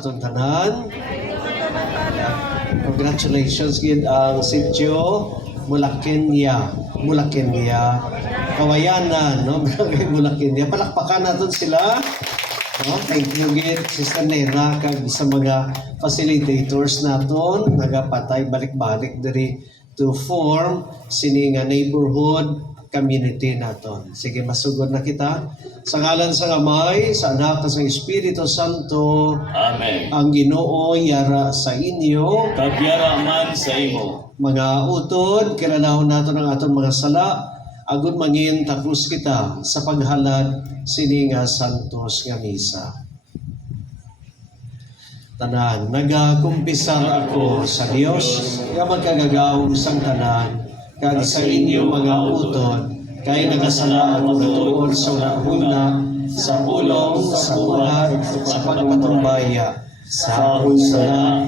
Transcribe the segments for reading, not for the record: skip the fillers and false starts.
sa aton tanan. Congratulations gid ang sitio Mulakinya. Kawayanan, no? Mulakinya. Palakpakan natin sila. No? Thank you gid Sister Nena kag sa mga facilitators naton nagapatay balik-balik diri to form sini nga neighborhood community naton. Sige, masugod na kita. Sa ngalan sa Amay, sa Anak, sa Espiritu Santo. Amen. Ang Ginoo yara sa inyo. Kagyara man sa imo. Mga utod, kilalahon nato ng aton mga sala. Agud mangin takus kita sa paghalad sini nga santos nga misa. Tanan, nagakumpisar ako sa Dios nga magkagagaong sang tanan kag sa inyo mga utod kay nagasala ako tuod sa unahuna sa pulong, sa buhat, sa pagpatumbaya, sa akong sala,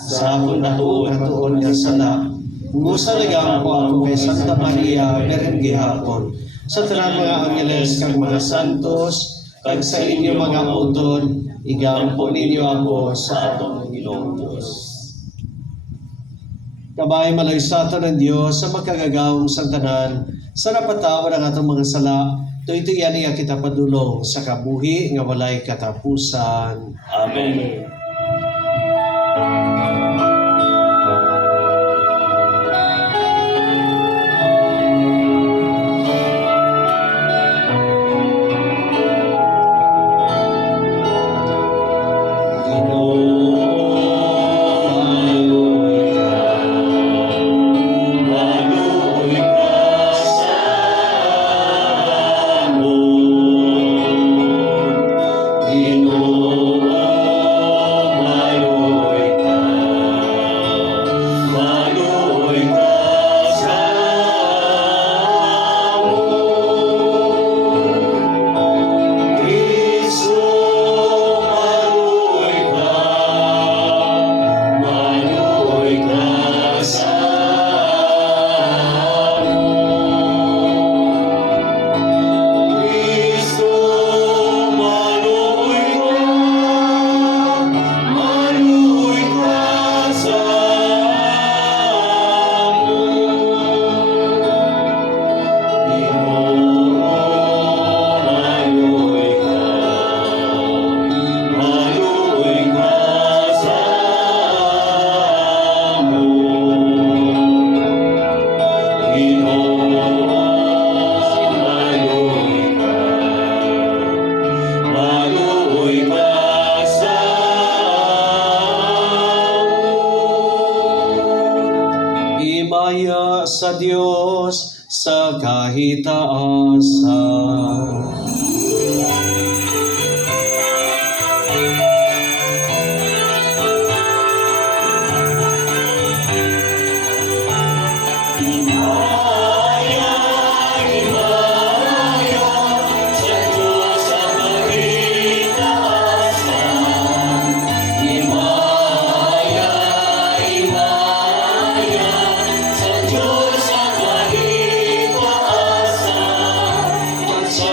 sa akong natuon nga sala. Musalagang ko ako kay Santa Maria, Birhen gihapon, sa tanan mga angeles kag mga santos, kag sa inyo mga utod, igampo ninyo ako sa atong Ginoong Diyos. Kabay malaysaton ng Diyos sa magkagagawang santanan, sa napatawad ang atong mga sala, ito yan nga kita padulong sa kabuhi nga walay katapusan. Amen. Himaya sa Diyos sa kahit taasan. Sa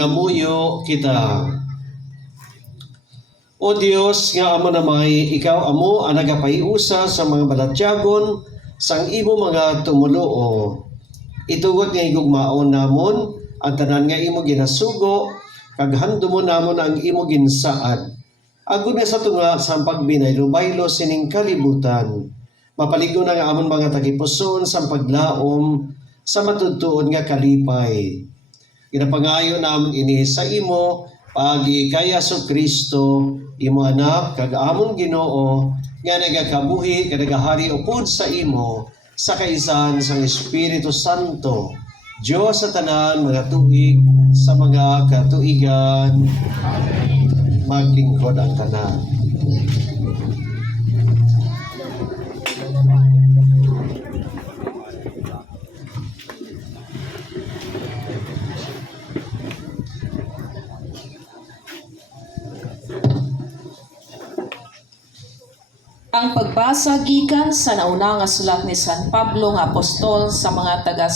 Mangamuyo kita. O Dios nga amo na may ikaw amo ang nagapaiusa sa mga balatyagon sang imo mga tumuluo. Itugot nga igugmaon namon ang tanan nga imo ginasugo kag handumon namon ang imo ginsaad. Agud nga sa tunga sa pagbinaylo-baylo sining kalibutan. Mapaligo na nga amon mga tagipuson sa paglaom sa matudtuon nga kalipay. Ginapangayo namon ini sa imo pagi kay Hesus Kristo imo anak kag amon Ginoo nga nagakabuhi kag nagahari upod sa imo sa kaisan sang Espiritu Santo, Dios sa tanan mga tuig sa mga katuigan. Maglingkod ang tanan. Ang pagbasa gikan sa nauna nga sulat ni San Pablo nga apostol sa mga taga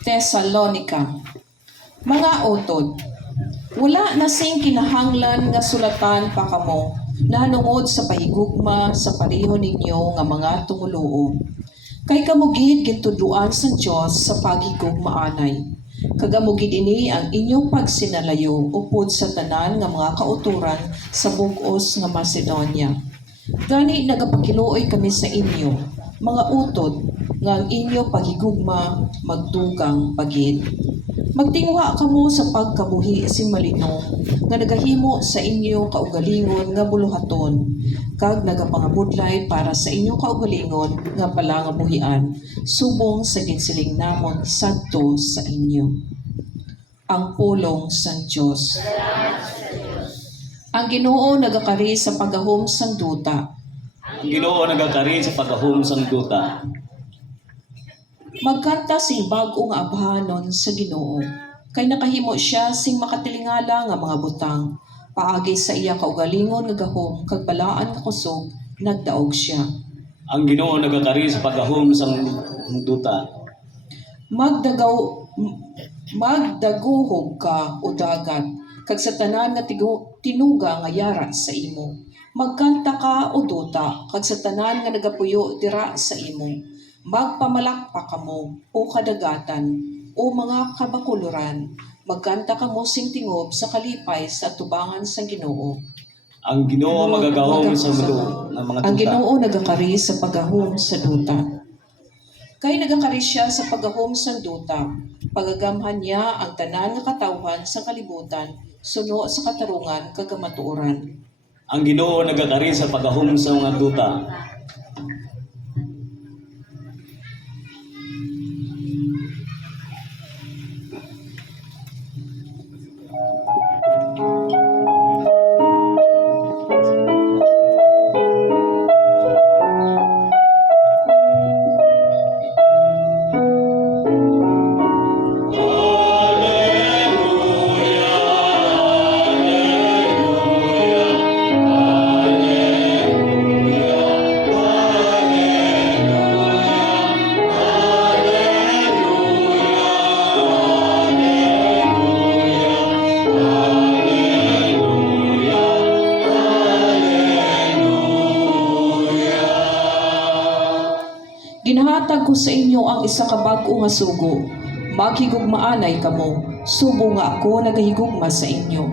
Tesalonica. Mga utod, wala na sing kinahanglan nga sulatan pa kamo nahanungod sa pahigugma sa pareho ninyo nga mga tumuluo. Kay kamo gid gintudloan sa Dios sa pagigugmaanay. Kagamugid ini ang inyong pagsinalayo upod sa tanan nga mga kauturan sa bug-os nga Macedonia. Gani nagapakiluoy kami sa inyo, mga utod, nga ang inyo paghigugma magdugang pagid. Magtinguha kamo sa pagkabuhi si malino nga nagahimo sa inyo kaugalingon nga buluhaton kag nagapangabudlay para sa inyo kaugalingon nga palangabuhian subong sa ginsiling namon sadto sa inyo. Ang pulong sang Dios. Ang Ginoo nagakari sa pagahom sang duta. Ang Ginoo nagakari sa pagahom sang duta. Magkanta sing bag-o nga abahanon sa Ginoo. Kay nakahimo siya sing makatilingala nga mga butang. Paagi sa iya kaugalingon nga gahom kag balaan nga kusog nagdaog siya. Ang Ginoo nagakari sa pagahom sang duta. Magdaguhog ka o dagat kag sa tanan nga tinuga nga yara sa imo. Magkanta ka o duta kag sa tanan nga nagapuyo dira sa imo. Magpamalakpak kamo o kadagatan o mga kabakuluran. Magkanta kamo sing tingob sa kalipay sa tubangan sa Ginoo. Ang Ginoo magagahom sa mulo ng mga duta. Ang Ginoo nagakari sa pagahom sa duta. Kay nagakari siya sa pagahom sa duta, pagagamhan niya ang tanan nga katawhan sa kalibutan, suno sa katarungan kagamatuoran. Ang Ginoo nagakari sa pagahom sa mga duta. Ginahatag ko sa inyo ang isa ka bag-o nga sugo. Maghigugmaanay kamo, subo nga ako nagahigugma sa inyo.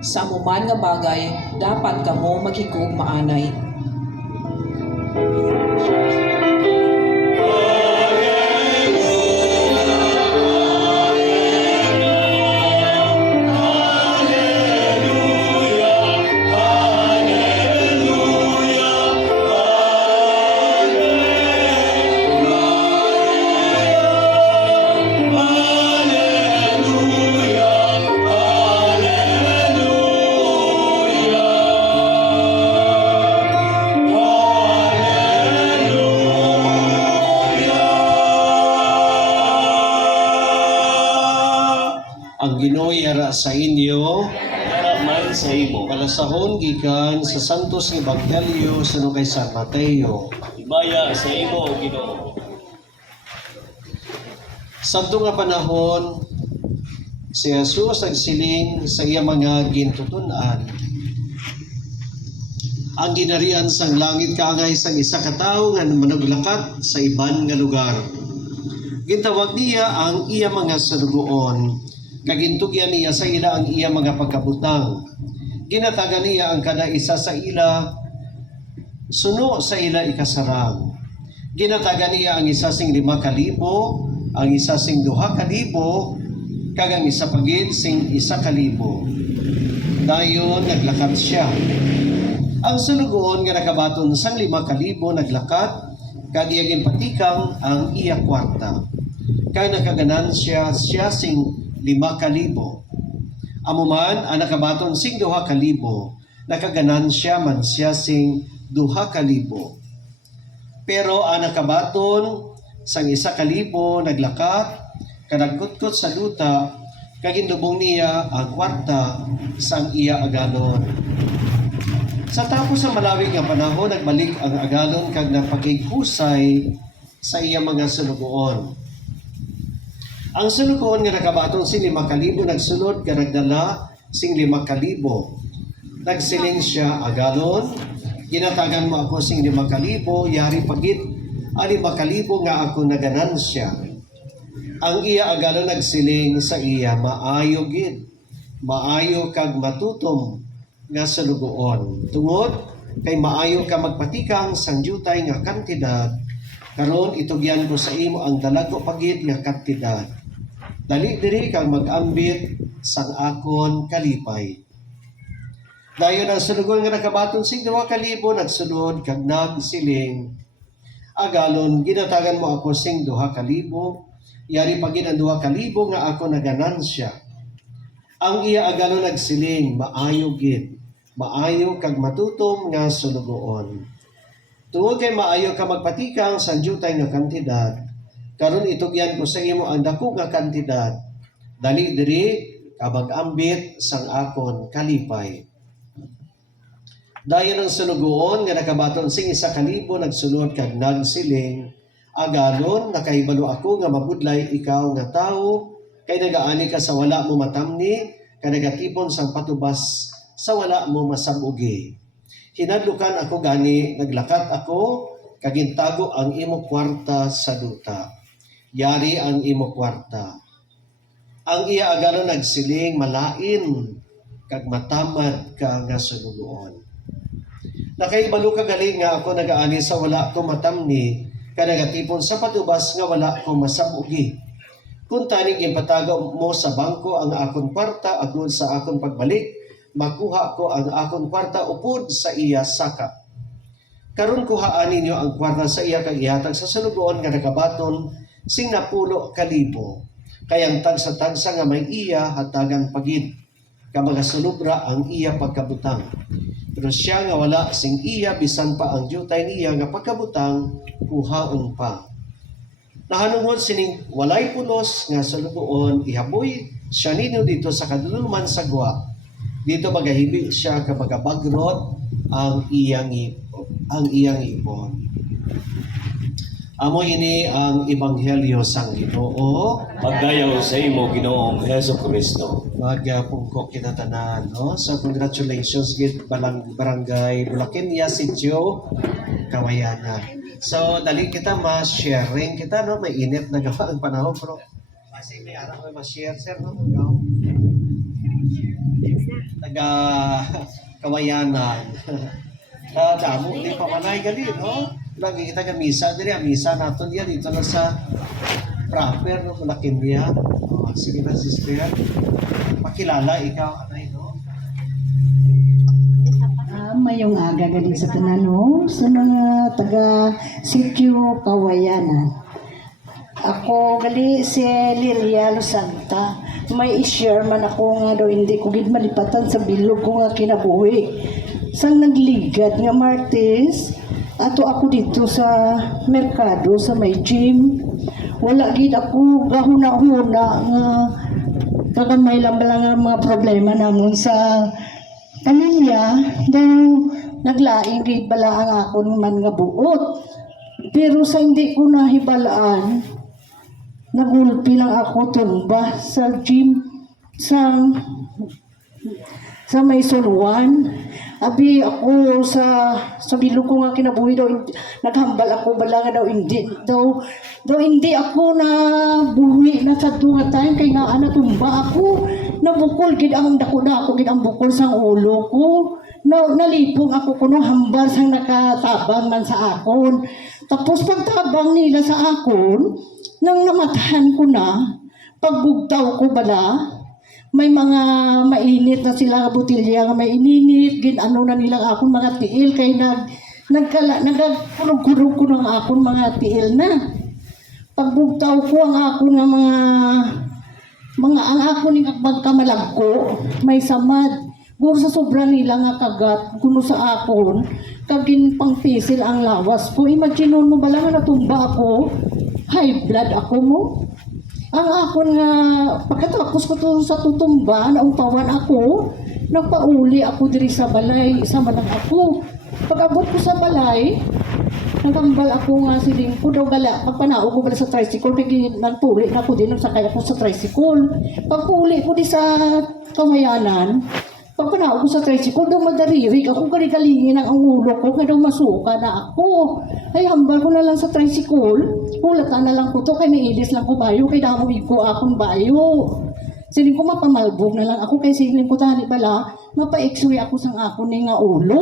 Sa amuman nga bagay, dapat kamo maghigugmaanay. Ang Ginoo yara sa inyo, Para man sa imo. palasahon gikan sa Santos nga Ebanghelyo suno kay San Mateo. Ibaya sa imo, Ginoo. Sadto nga panahon, Si Jesus nagsiling sa iya mga gintutunan, ang ginarian sang langit kaangay sang isa ka tawo nga managlakat sa iban nga lugar. Gintawag niya ang iya mga salugoon, kagintugyan niya sa ila ang iya mga pagkabutang. Ginatagan niya ang kada isa sa ila, suno sa ila ikasarang. Ginatagan niya ang isa sing 5,000, ang isa sing 2,000, kagang isa pagid sing 1,000. Dayon naglakad siya. Ang sulugoon nga nakabaton sang 5,000 naglakat, kag iyang patikang ang iya kwarta. Kay nakaganan siya sing 5,000. Amuman ang nakabaton sing 2,000, nakaganan siya man siya sing 2,000. Pero ang nakabaton sang 1,000 naglakat, kanagkutkot sa duta, kagindubong niya ang kwarta sang iya aganon. Sa tapos sa malawig nga panahon, nagbalik ang agalon kag napakihusay sa iya mga sulugoon. Ang sulugoon nga nakabaton sing 5,000 nagsunod nga nagdala sing 5,000. Nagsiling siya, agalon, ginatagan mo ako sing 5,000, yari pagit ang 5,000 nga ako naganansya. Ang iya agalon nagsiling sa iya, maayo gid, maayo kag matutom nga sulugoon. Tungod kay maayo ka magpatikang sang jutay nga kantidad, karon itugyan ko sa imo ang dalago pagid nga kantidad. Dali diri kang mag-ambit sang akon kalipay. Dayon ang sulugoon nga nakabaton sing 2,000 nagsulod kag nagsiling, agalon, ginatagan mo ako sing 2,000, yari pagid ang 2,000 nga ako naganansya. Ang iya agalon nagsiling, maayo gid, maayo kag matutom nga sulugoon. Tungod kay maayo ka magpatikang sa jutay nga kantidad, karon itugyan ko sa imo ang dako nga kantidad. Dali diri kabag-ambit sang akon kalipay. Dayon ang sulugoon nga nakabaton sing 1,000 nagsulod kag nagsiling, agalon, nakahibalo ako nga mabudlay ikaw nga tawo, kay nagaani ka sa wala mo matamni, kay nagatipon sang patubas sa wala mo masabugi. Hinadlukan ako gani, naglakat ako, kagintago ang imo kwarta sa duta. Yari ang imo kwarta. Ang iya agalon nagsiling, malain, kag matamad ka nga sulugoon. Nakaibalo ka galing nga ako nagaani sa wala ko matamni, kay nagatipon sa patubas nga wala ko masabugi. Kung tanig impatago mo sa bangko ang akong kwarta agud sa akong pagbalik, makuha ko ang akong kwarta upod sa iya saka. Karon kuhaan ninyo ang kwarta sa iya kag ihatag sa sulugoon nga nakabaton sing 10,000. Kay ang tagsa-tagsa nga may iya hatagan pagid. Kamaga sulubra ang iya pagkabutang. Pero siya nga wala sing iya bisan pa ang jutay niya nga pagkabutang kuhaon pa. Nahanungod sining walay pulos nga sulugoon ihaboy siya ninyo dito sa kaduluman sa gwa. Dito magahibi siya kapag bagrot ang iyang ipon. Amo ini ang ebanghelyo sang Ginoo. Pagdayaw sa imo Ginoong Hesus Kristo. Magpungko kita tanan, no? So congratulations gid barangay Bulacan Sitio Kawayanan. So dali kita ma-sharing kita, no? May init na gawa ang panahon, bro. Kasi may araw may ma-share, sir, no? Taga Kawayanan. Damo di pa manay gali, no? Lagi kita ka misa diri, misa naton yan dito na sa proper, no? Bulacan niya. Sige na, sister. Pakilala ikaw, anay, no? Mayong aga gali sa tanan, no? Sa mga taga Sitio Kawayanan. Ako gali si Lilia Losanta. May i-share man ako nga daw hindi ko gid malipatan sa bilog ko nga kinabuhi. Sang nagligad nga Martes, ato ako dito sa merkado sa may gym. Wala gid ako gahuna-huna nga kagamay lang nga mga problema namon sa pamilya. Daw naglaing gid bala ang akon man nga buot. Pero sa hindi ko nahibalaan, nagulpi lang ako tumba sa gym. sa may suluan. Abi ako sa bilog ko nga kinabuhi daw, naghambal ako bala nga daw hindi ako na buhi na sa nga time kay nga tumba ako, nabukol gid ang dako gid ang bukol sang ulo ko. Nalipong ako kuno hambal sang nakatabang man sa akon. Tapos pagtabang nila sa akon, nang namatahan ko na, pagbugtaw ko bala, may mga mainit na sila butilya nga may ininit, ginano na nilang akong mga tiil, kay nagkulog-kulog ko ng akong mga tiil na. Pagbugtaw ko ang akong nga ang akong ni magkamalag ko, may samad. Guro sa sobra nila nga kagat, kuno sa akon, kagin pangpisil ang lawas ko. Imagine mo bala nga natumba ako, high blood ako mo. Ang akon nga, pagkatapos ko to sa tutumba, naupawan ako, nagpauli ako diri sa balay, isa man lang ako. Pag-abot ko sa balay, nagambal ako nga siling ko daw gala, pagpanao ko bala sa tricycle, kaya nagpuli na ako din, nagsakay ako sa tricycle. Pagpuli ko di sa Kamayanan, pagpanao ko sa tricycle, daw madaririg ako, kaligalingin ang ulo ko, kaya daw masuka na ako. Ay, hambal ko na lang sa tricycle, hulatan na lang ko to, kaya nailis lang ko bayo, kaya damoy ko akong bayo. Siling ko mapamalbog na lang ako, kaya siling ko tani bala, mapa-x-ray ako sang ako ni nga ulo.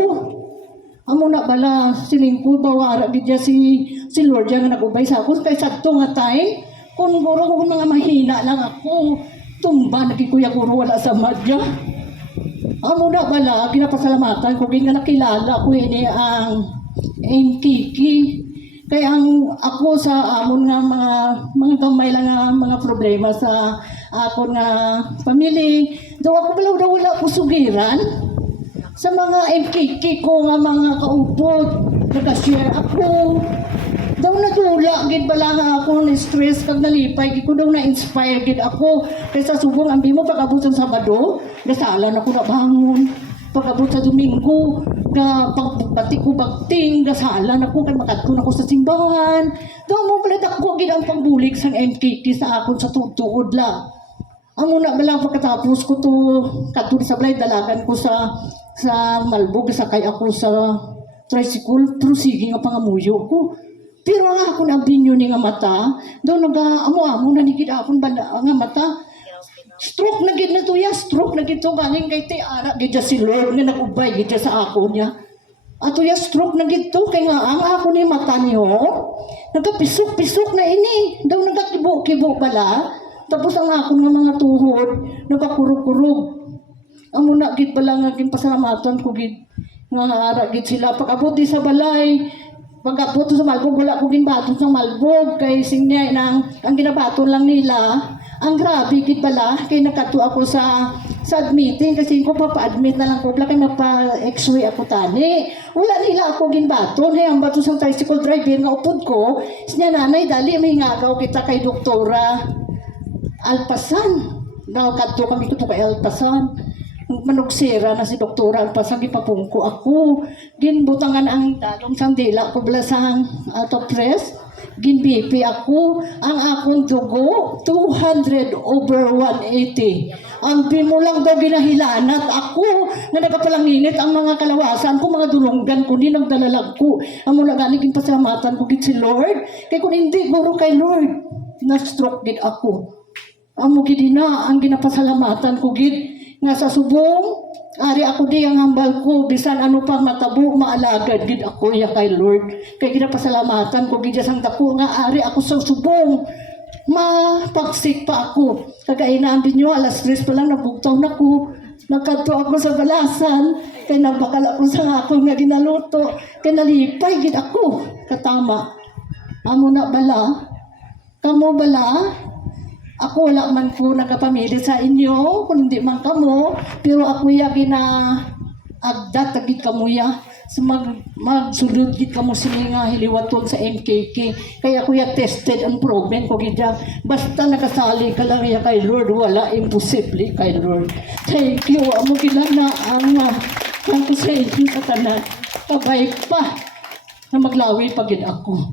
Amo na bala, siling ko bawara gidya si Lord yang nagubay sa ako, kaya sakto nga time, kung guro ko mga mahina lang ako, tumba, nagkikuya guro wala sa madya. Amo na bala, ginapasalamatan ko, nga nakilala ko ini ang Kiki. Kaya ako sa amon nga mga gamay lang nga mga problema sa ako nga pamilya. Daw ako wala ko sugiran. Sa mga Kiki ko nga mga kaupot, nag-share ako. Daw nadula, gid bala nga ako na-stress kag nalipay, gid ko daw na-inspire gid ako. Kaysa subong ambi mo pag-abot sa Sabado, gasalan ako na bangon. Pag-abot sa Domingo, pagbati ko bagting, gasalan ako, kay makadto na ako sa simbahan. Daw mo pala dako gid ang pangbulig sang MKK sa akon sa tuod lang. Amo na bala pagkatapos ko to kadto sa balay, dalagan ko sa Malbog, sakay ako sa tricycle, pero sige nga pangamuyo ko. Pero nga ako na binyo ni nga mata, daw nag-amo-amo na nigid akong bala nga mata. Stroke na gid na to ya, stroke na gid to galing kay Tiara, gid si Lord nga nag-ubay gid sa ako niya. Ato ya stroke na gid to kay nga ang ako ni mata niyo, nagapisok-pisok na ini, daw nagakibo-kibo bala. Tapos ang ako nga mga tuhod, nagakurog-kurog. Amo na gid bala nga pasalamatan ko gid nga ara gid sila pag-abot di sa balay. Pag-abot sa Malbog, wala ko ginbaton sa Malbog. Kay sinya ang ginabaton lang nila. Ang grabe, gid pala. Kay nakato ako sa admitting. Kasi ko papa-admit na lang ko. Kaya mapa-x-ray ako tani. Wala nila ako ginbaton. Hay, ang bato sa tricycle driver nga upod ko. Sinya nanay, dali may ngagaw kita kay Doktora Alpasan. Nakakato kami ko kay Alpasan. Manugsira na si Doktora Alpasan, gipapungko ako. Ginbutangan ang dalong sang dila ko blasang out of press. Ginbipi ako. Ang akong dugo, 200/180. Ang mo lang daw ginahilanat ako na nagkapalanginit ang mga kalawasan ko, mga dulonggan ko, di nagdalalag ko. Ang mula galing pasalamatan ko gid si Lord. Kaya kung hindi, guro kay Lord, na-stroke gid ako. Ang mo gid na, ang ginapasalamatan ko gid nga sa subong, ari ako di ang hambal ko, bisan ano pang matabo, maalagad gid ako ya kay Lord. Kaya ginapasalamatan ko gid sang dako nga ari ako sa subong. Mapagsik pa ako. Kagainaan niyo, alas 3 pa lang nabugtaw na ko. Nagkadto ako sa balasan. Kaya nabakal ako sa ako nga ginaluto. Kaya nalipay gid ako. Katama. Amo na bala? Kamo bala? Ako wala man ko nagapamili sa inyo, kung hindi man kamo, pero ako ya agdat tagid kamo ya, so magsulod gid kamo sila nga hiliwaton sa MKK. Kaya ako ya tested ang proven ko gidya. Basta nakasali ka lang ya kay Lord, wala imposible kay Lord. Thank you, amo gila na ang ko sa inyo katanan. Kabay pa na maglawi pagid ako.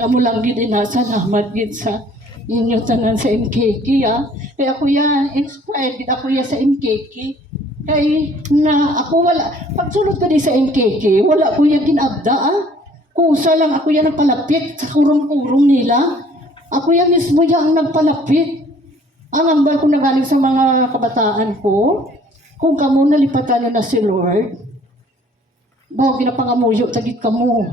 Amo lang gid na salamat gid sa inyo tanan sa MKK kaya ako ya inspired gid ako ya sa MKK kay na ako wala pagsulod ko di sa MKK wala ko ya ginabda kusa lang ako ya nagpalapit sa kurong-kurong nila ako ya mismo ya ang nagpalapit ang ambal ko nagaling sa mga kabataan ko kung kamo nalipatan na si Lord bawo ginapangamuyo tagit kamo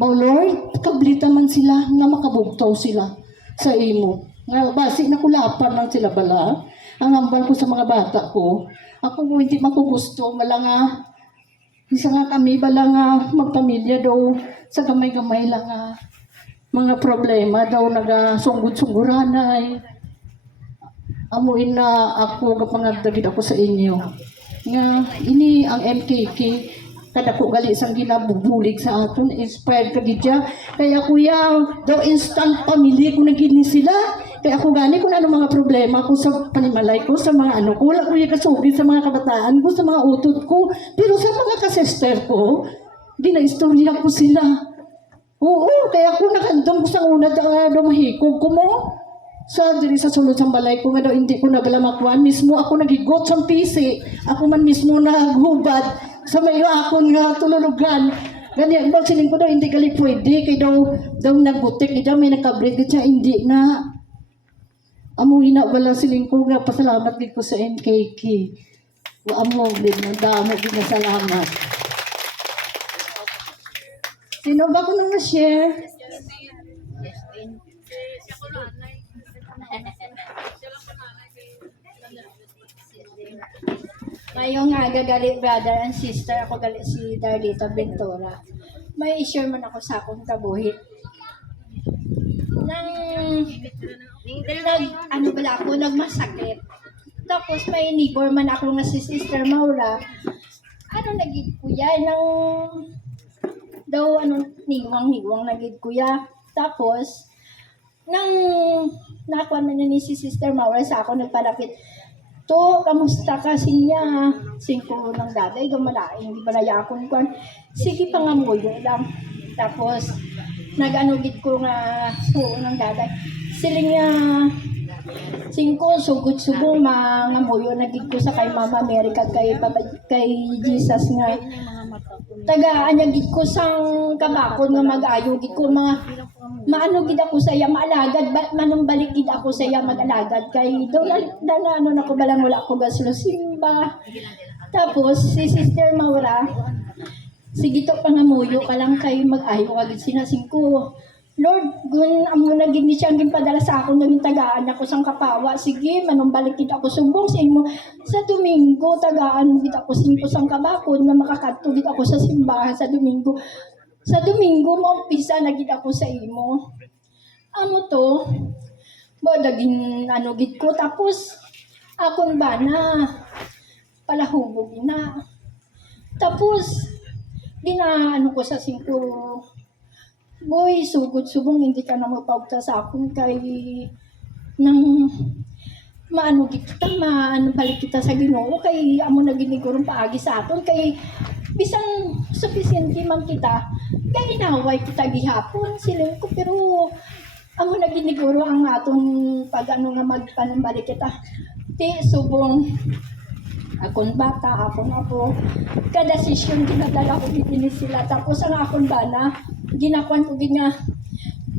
bawo Lord kablita man sila nga makabugtaw sila sa imo nga basi na kulapan lang sila bala ang ambal ko sa mga bata ko ako mo hindi makugusto malanga isa nga kami bala nga magpamilya daw sa gamay-gamay lang mga problema daw nagasungod-sungguranay amuin na ako kapangagdagid ako sa inyo nga ini ang MKK kada ko gali sang ginabubulig sa aton inspired ka gidya kaya kuya daw instant family ko nagini sila kaya ako gani kung ano mga problema ko sa panimalay ko sa mga ano ko wala ko yung kasugid sa mga kabataan ko sa mga utot ko pero sa mga kasester ko ginaistorya ko sila oo kaya ako nakandam ko sa una daw mahikog ko mo sa diri sa sulod sa balay ko nga daw hindi ko nagalamakwan mismo ako nagigot sa PC ako man mismo naghubad sa mayo akon nga tululugan ganyan ba siling ko daw hindi gali pwede kay daw nagbutik daw may nakabreak siya hindi na amoy na wala siling ko nga pasalamat gid ko sa MKK wa amo gid ng damo gid na salamat sino ba ko nang share Ngayong nga gali brother and sister, ako gali si Darlita Ventura. May share man ako sa akong kabuhit. Ano bala ako, nagmasakit. Tapos may neighbor man ako nga si Sister Maura. Ano nagid kuya, daw niwang nagid kuya. Tapos, nakuha na niya ni si Sister Maura sa ako nagpalapit. To, kamusta ka sinya? Singko ng daday, gamalaing, di ba nayakon ko? Sige pa nga muyo lang. Tapos, nag-anugit ko nga suo ng daday. Siling niya, singko, sugod-sugo, mga muyo, nagig ko sa kay Mama Mary, kay Jesus nga. Taga-anyagit ko sang kabakon nga mag-ayo, gid ko mga maano gid ako sa iya maalagad manong balik gid ako sa iya mag-alagad kay do na ano nako balang wala ko gaslo simba tapos si Sister Maura sige to pangamuyo ka lang kay mag-ayo agad sinasing ko Lord gun amo na gid ni siyang ginpadala sa ako naging tagaan ako sang kapawa sige manong balik gid ako sumbong sa imo sa Domingo tagaan gid ako sang kabakon nga makakadto gid ako sa simbahan sa Domingo. Sa Domingo, maumpisa na gid ako sa imo. Amo to, ba daging ano gid ko. Tapos, akon ba na, palahubog na. Tapos, ano ko sa singko, boy, sugod-subong, hindi ka na magpaugta sa akon kay, nang, maano kita, balik kita sa Ginoo kay amo na ginigurong paagi sa aton, kay, bisang sufficiente man kita, kaya inaway kita gihapon siling ko pero amo na giniguro ang atong pag ano nga magpanambalik kita ti subong akon bata akon apo kada sesyon ginadala ko gini sila tapos ang akon bana ginakuan ko gid nga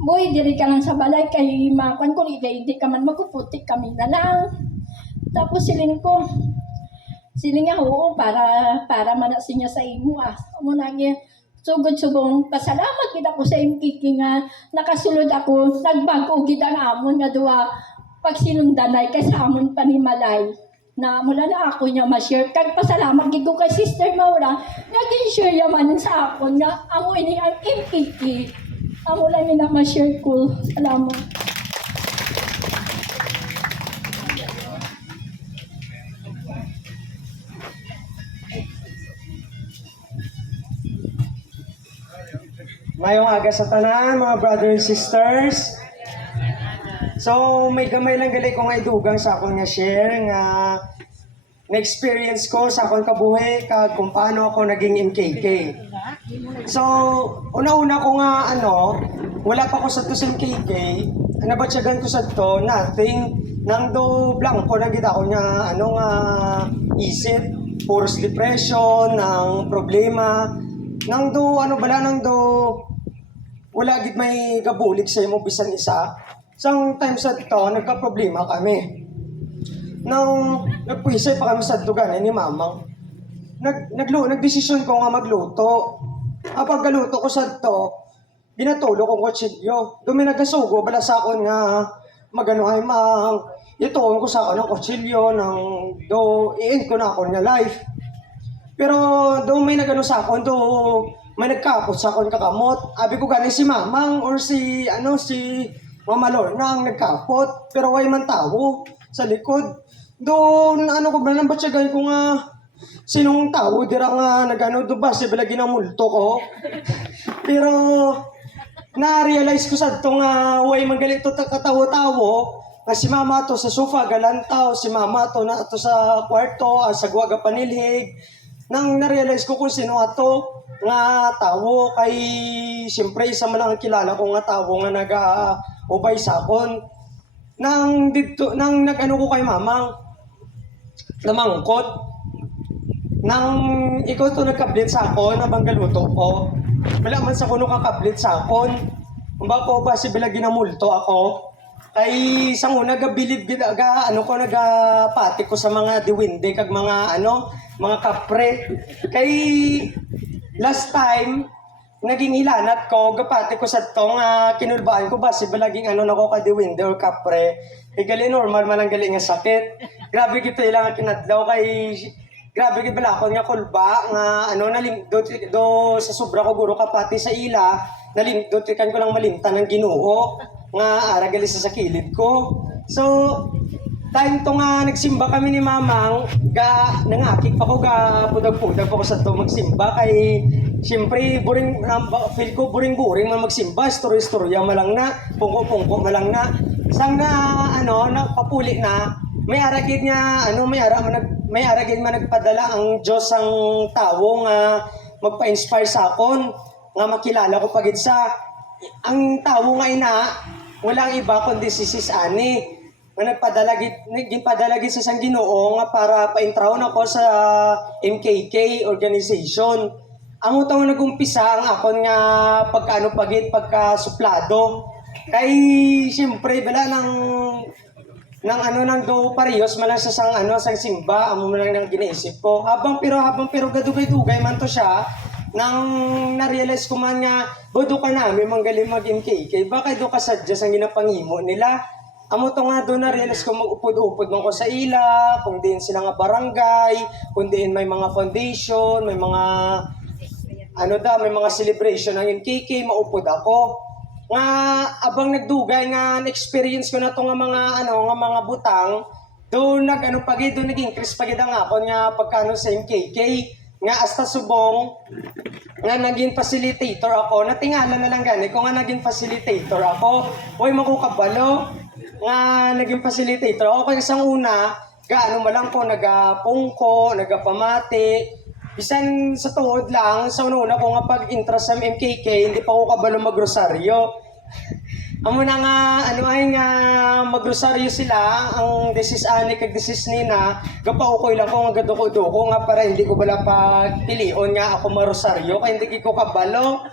boy diri ka lang sa balay kay makuan ko hindi ka man magpuputik kami na lang tapos siling ko siling nga oo para manasin niya sa imo amo na niya sugod-subong pasalamat gid ako sa MKK nga nakasulod ako nagbago gid ang amon nga duwa pag sinundanay kay sa amon panimalay na mula na ako niya ma-share kag pasalamat gid ko kay Sister Maura nga gin-share yaman sa akon nga amo ini ang MKK amo lang ni na ma-share ko salamat. Mayong aga sa tanan, mga brothers and sisters. So, may gamay lang gali ko nga idugang sa akong nga share nga na-experience ko sa akong kabuhi kag kung paano ako naging MKK. So, una-una ko nga wala pa ako sa MKK, nabatsyagan ko sa to, nothing, nang do blanco na gid ako nga, isip, puros depression, ng problema, nang do, wala gid may gabulig sa imo bisan isa. Sang time sa to, nagka-problema kami. Nang nagpuisay pa kami sa tugan ni mamang, nagdesisyon ko nga magluto. Kapag galuto ko sa to, ginatulo kong kutsilyo. Dumi nagasugo, bala sa akon nga, maganuhay mang, ituon ko sa akon ng kutsilyo, ng i-end ko na akon nga life. Pero do may nagano sa akon, may nagkapot sa akon kakamot. Abi ko gani si mamang or si Mama Lorna ang nagkapot. Pero way man tao sa likod. Doon ko ba nang batsyagan ko nga, sinong tao, dira nga nagano do ba, si bilagi ng multo ko. Pero na-realize ko sa ito nga, way magalit to katawo-tawo, na si mama to sa sofa, galantaw, si mama to na to sa kwarto, sa guwaga panilhig. Nang na-realize ko kung sino ato, nga tawo, kay siyempre isa man lang ang kilala ko nga tawo nga nag-ubay sa akon. Nang nag-ano ko kay mamang, namangkot, nang ikaw to nagkablit sa akon, nabang galuto ko, wala man sa kuno kakablit sa akon. Umba ko ba si bilagi na multo ako? Ay isang una gabilib nagapati ko sa mga diwinde kag mga mga kapre. Kay last time naging hilanat ko gapati ko sa tong kinulbaan ko ba si bilaging nako ka diwinde or kapre. Kay gali normal man ang gali nga sakit. Grabe gito ilang kinadlaw kay grabe gid bala ako nga kulba nga do sa sobra ko guro kapati sa ila nalindot kan ko lang malimtan ng Ginoo nga ara gali sa kilid ko. So time to nga nagsimba kami ni mamang nangakik pa ko pudag-pudag pa ko sa to magsimba kay siyempre boring feel ko boring man magsimba istorya malang na pungko malang na sang papuli na may aragid nga may aragid man nagpadala ang Diyos ang tawo nga magpa-inspire sa akon nga makilala ko pagid sa ang tawo nga walang iba kundi si Sis Ani nga nagpadalagid sa sang Ginoo nga para paintrawon ako sa MKK organization. Ang utang nagumpisa ang akon nga pagka-suplado. Kay siyempre bala nang do parehas man lang sa sang simba amo man lang nang ginaisip ko habang pero gadugay-dugay man to siya nang na-realize ko man nga bodo ka namin manggaling mag-MKK baka do ka sadya sang ginapangimo nila amo to nga do na-realize ko mag-upod-upod man ko sa ila kung diin sila nga barangay kung diin may mga foundation may mga may mga celebration ng MKK maupod ako nga abang nagdugay nga na-experience ko na to nga mga butang do nag-increase pagid ang akon nga pagkano sa MKK nga hasta subong nga naging facilitator ako natingala na lang gani ko nga naging facilitator ako oy makukabalo nga naging facilitator ako kay isang una malang ko nagapungko nagapamati bisan sa tuod lang, sa una ko nga pag-interest sa MKK, hindi pa ko kabalo mag-rosaryo. Amo na nga, mag-rosaryo sila, ang desis ani kag desis nina, gapaukoy lang ko nga gaduko-duko nga para hindi ko bala pagpilion nga ako marosaryo, kaya hindi ko kabalo.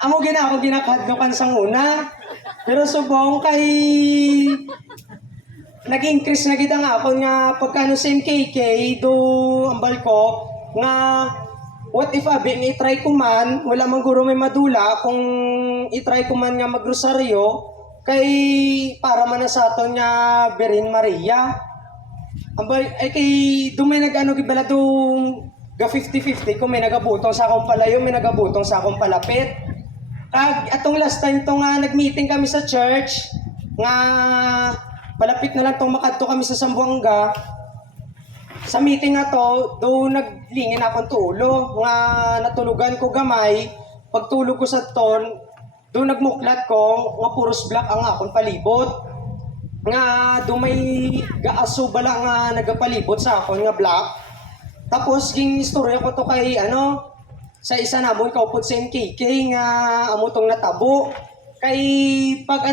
Amo ako ginakadlokan sang una, pero subong kay nag-increase na kita nga ako nga pagkano sa MKK, do ambal ko, nga what if i-try ko man wala man guro may madula kung i-try ko man nga magrosaryo kay para man na sa aton nga Birhen Maria ambay ay kay dumay gibala ga 50-50 kung may nagabutong sa akong palayo may nagabutong sa akong palapit kag atong last time to nga nagmeeting kami sa church nga palapit na lang tong makadto kami sa Zamboanga. Sa meeting na to, naglingin akong tulo, nga natulugan ko gamay, pagtulog ko sa ton, nagmuklat ko, nga puros black ang akong palibot. Nga may gaaso bala nga nagapalibot sa akon nga black. Tapos, ging istorya ko to kay, sa isa namon kaupod sa MKK, nga amutong natabo. Kay pag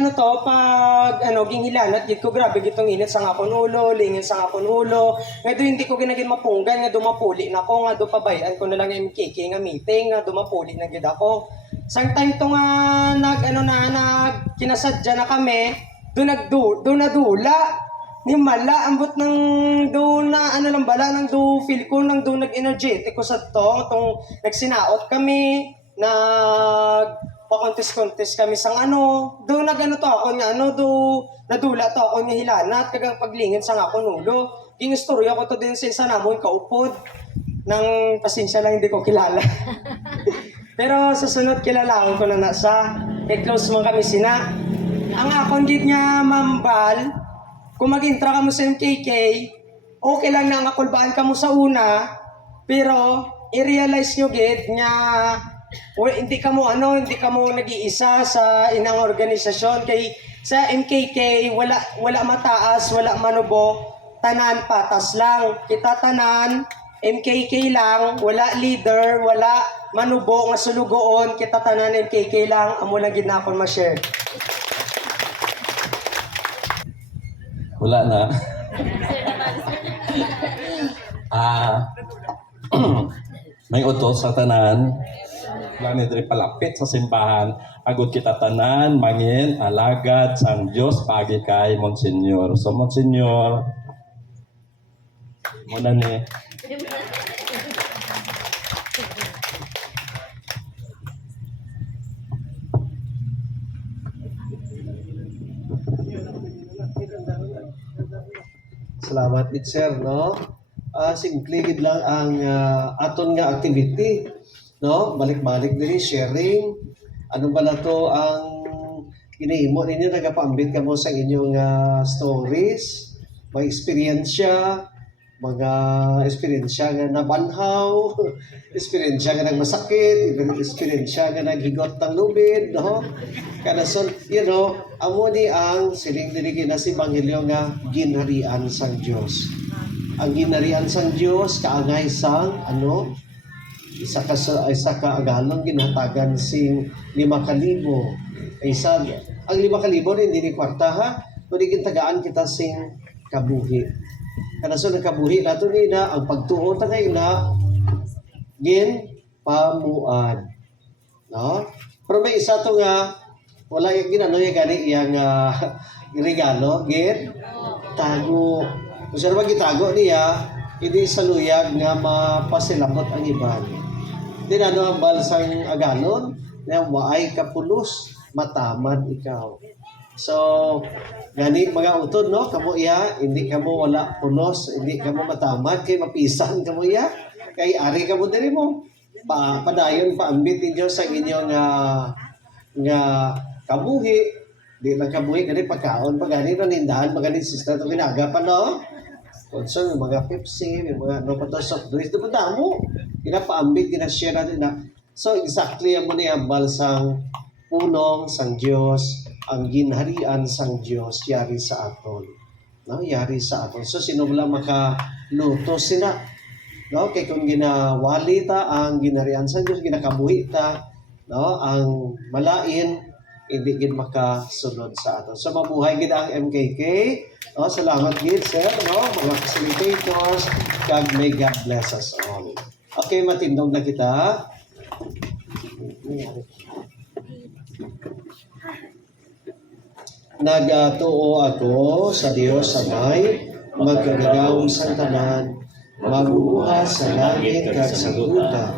ginghilanat gid ko grabe gitong init sa akon ulo, lingit sa akon ulo. Nga do hindi ko ginagin mapunggan nga dumapuli na ko nga do pabayan ko na lang yung MKK nga meeting nga dumapuli na gid ako. Sang time to nga kinasadya na kami, do nadula. Ni mala ambot ng do na lang feel ko nang do nag-energetic ko sa tong nagsinaot kami, pa-contest kami sang do to ako nga do nadula to ako nga hilanat kagang paglingit sang ako nulo. Ginistorya ko to din sa isa namon kaupod nang pasensya lang hindi ko kilala. Pero sa sunod kilalaan ko na sa close man kami sina. Ang akong gid nga mambal, kung mag-intra ka mo sa MKK, okay lang na ngakulbaan ka mo sa una, pero i-realize nyo gid nga hindi ka mo nag-iisa sa inang organisasyon kay sa MKK wala mataas, wala manubo, tanan patas lang. Kita tanan MKK lang, wala leader, wala manubo nga sulugoon, kita tanan MKK lang, amo lang gid na akon ma-share. Wala na. May utos sa tanan. Gani diri palapit sa simbahan. Agud kita tanan, mangin, alagad, sang Diyos, pagi kay Monsignor. So, Monsignor, muna ni. Salamat gid sir, no? Simple gid lang ang aton nga activity, no? Balik-balik diri sharing. Ano bala to ang ginahimo ninyo nagapaambit kamo sa inyong stories, mga experience nga nabanhaw, experience nga nagmasakit, experience nga naghigot ng lubid, no? Kana son, amo ni ang siling diri na si Ebanghelyo nga ginharian sang Dios. Ang ginharian sang Dios kaangay sang isa ka agalon ginhatagan sing 5,000. Ang 5,000 hindi ni kwarta ha, kundi gintagaan kita sing kabuhi. Kana son ang kabuhi nato ni na ang pagtuo ta kay na gin pamuan. No? Pero may isa to nga wala yung gani iyang regalo, gid tago. Kung saan magitago niya, hindi sa luyag nga mapasilabot ang iban. Di ang balsang agalon, na waay kapulos, matamad ikaw. So, gani mga utod, no? Kamo iya, hindi kamo wala pulos, hindi kamo matamad, kay mapisan kamo iya, kay ari kamo diri mo. Padayon, paambit ninyo sa inyong nga kabuhi, di lang kabuhi, gani pagkaon, pagani nanindahan, maganin sister, ito ginagapan, no? Concern, mga Pepsi, mga soft drinks, di ba damo? Ginapaambit, ginashare natin na. So, exactly ang muna yung balsang punong sang Diyos, ang ginharian sang Diyos, yari sa aton. No? Yari sa aton. So, sino wala makaluto sila? No? Kaya kung ginawali ta, ang ginharian sang Diyos, ginakabuhi ta, no? Ang malain, hindi gid makasunod sa aton. So mabuhay gid ang MKK. No, salamat gid sir, no, mga facilitators. God may God bless us all. Okay, matindog na kita. Nagatuo ako sa Dios Amay, magkagagawong sa tanan, magbubuhat sa langit kag sa guta.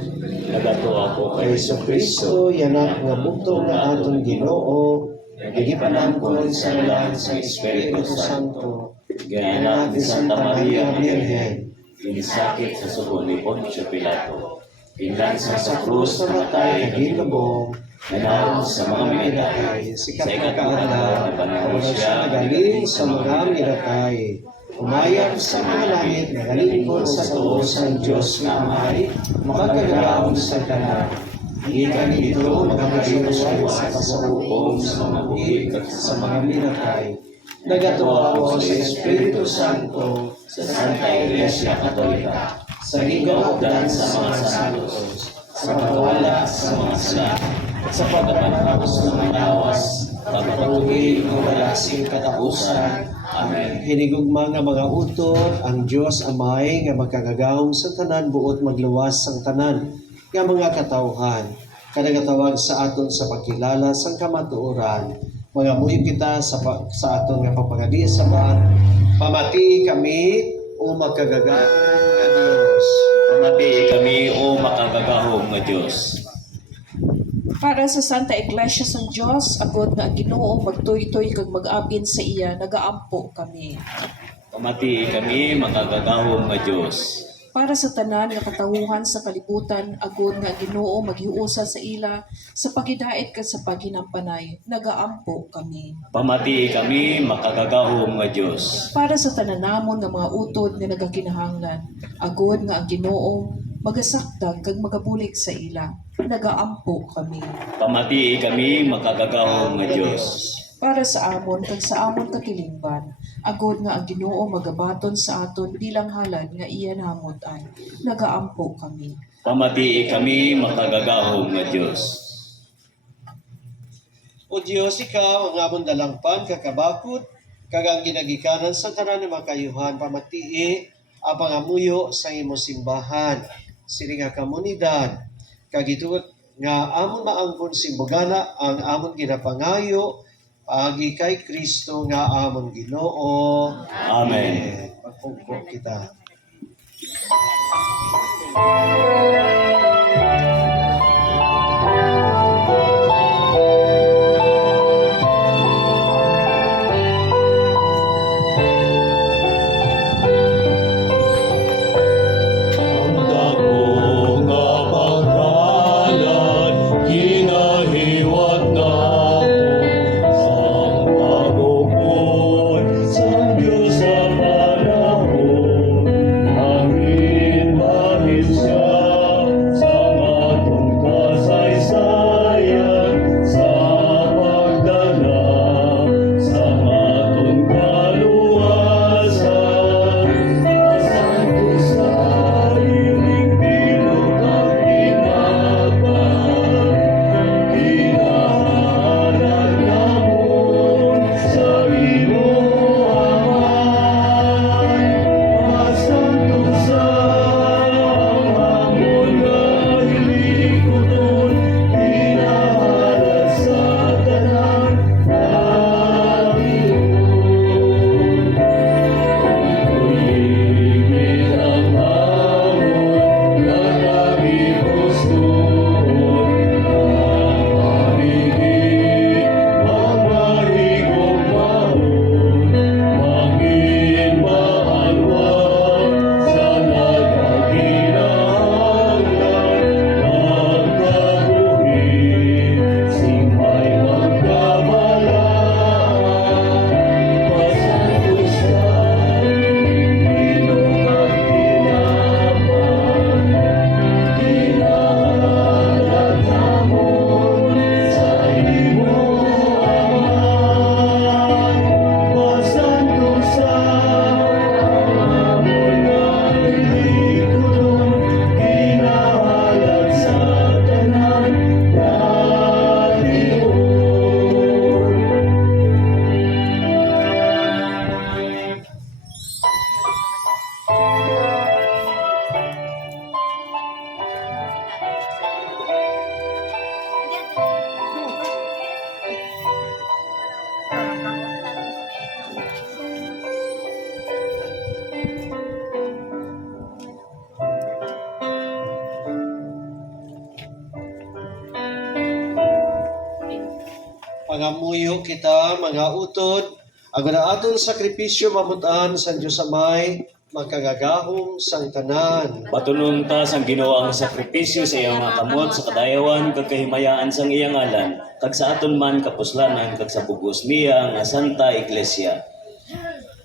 Nagato ako Kay Kristo yanak nga bugtong nga atong Ginoo, gigipanangkon sa ngalan sa Espiritu Santo, Gayanak ni Santa Maria Virgen, inisakit sa sugo ni Poncio Pilato, pinlansa sa krus na matay ginlubong, nanaw sa mga minatay, sikat na kaadlaw, wala siya nagaling sa mga minatay. Umayag sa mga langit, nagalingkod sa tuo sa Diyos na Amay, makagagaon sa tanan. Ikan ito magkakaginusan sa kasabuong sa mga buhig at sa mga minatay. Nagatuwa ako sa Espiritu Santo, sa Santa Iglesia Katolika, sa linggaw sa mga santos, sa pagwala sa mga sala, sa pagkapanapos ng lawas, pagpatuloy ng walasing katapusan. Amen. Hinigugma nga mga utod, ang Dios Amay nga magkagagahong sa tanan buot magluwas sang tanan nga mga katawhan. Kanagatawag sa aton sa pagkilala sang kamatuoran. Mga muyo kita sa aton nga papagadi sa baat. Pamati kami o magkagagahong nga Dios. Pamati kami o makagagahong nga Diyos. Para sa Santa Iglesia sang Dios, agod nga ang Ginoo magtuytoy kag mag-apin sa iya, nagaampo kami. Pamati kami makagagahong nga Diyos. Para sa tanan nga katawuhan sa kalibutan, agod nga ang Ginoo maghiusa sa ila sa pagidait ket sa paghinampanay, nagaampo kami. Pamati kami makagagahong nga Diyos. Para sa tananamon nga mga utod nga nagakinahanglan, agod nga ang Ginoo magasakdag kag magabulig sa ila, nagaampo kami. Pamati kami makagagahong nga Diyos. Para sa amon kag sa amon kakilingban, agod nga ang Ginoo magabaton sa aton bilang halad nga iya namot ay, nagaampo kami. Pamati kami makagagahong nga Diyos. O Diyos, ikaw ang amon dalangpan kakabakod, kag ang ginagikanan sa tanan ng makayuhan pamatii ang pangamuyo sa imo simbahan. Sini nga komunidad, kag ituot nga amon maangkon simbogana ang amon ginapangayo agi kay Kristo nga amon Ginoo. Amen. Magpungko kita. Ang dako nga pagkalan, ginahiwat na ang pagukod sa Diyos sa panahon. Hangin bahid siya sa atong kasaysayan, sa pagdala sa atong kaluwasan. Santo sa iling bilog ang kinabang, kinahanap namon sa imo amay. Masanto sa amon nga hilikoton, kinahalad sa tanan nahiyon. Ikuligid ang hamon nga nagigustuhon, ang paligid ang mahigugmahon, mangin maalwag sa nagaginahanglan, magkaguhit, simay magkabalaan, masanto sa ilog at kinabang, kinahalad namon sa imo amay. Masanto sa amon nga hilikoton, kinahalad sa tanan nahiyon. Pangamuyo kita, mga utod, ang aton sakripisyo mamutaan sa Diyos Amay, magkagagahong sang tanan. Patulong ta sang Ginoo ang sakripisyo sa iyang mga kamot sa kadayawan kag kahimayaan sang iyang ngalan, kag sa aton man kapuslanan kag sa bugos niya nga Santa Iglesia.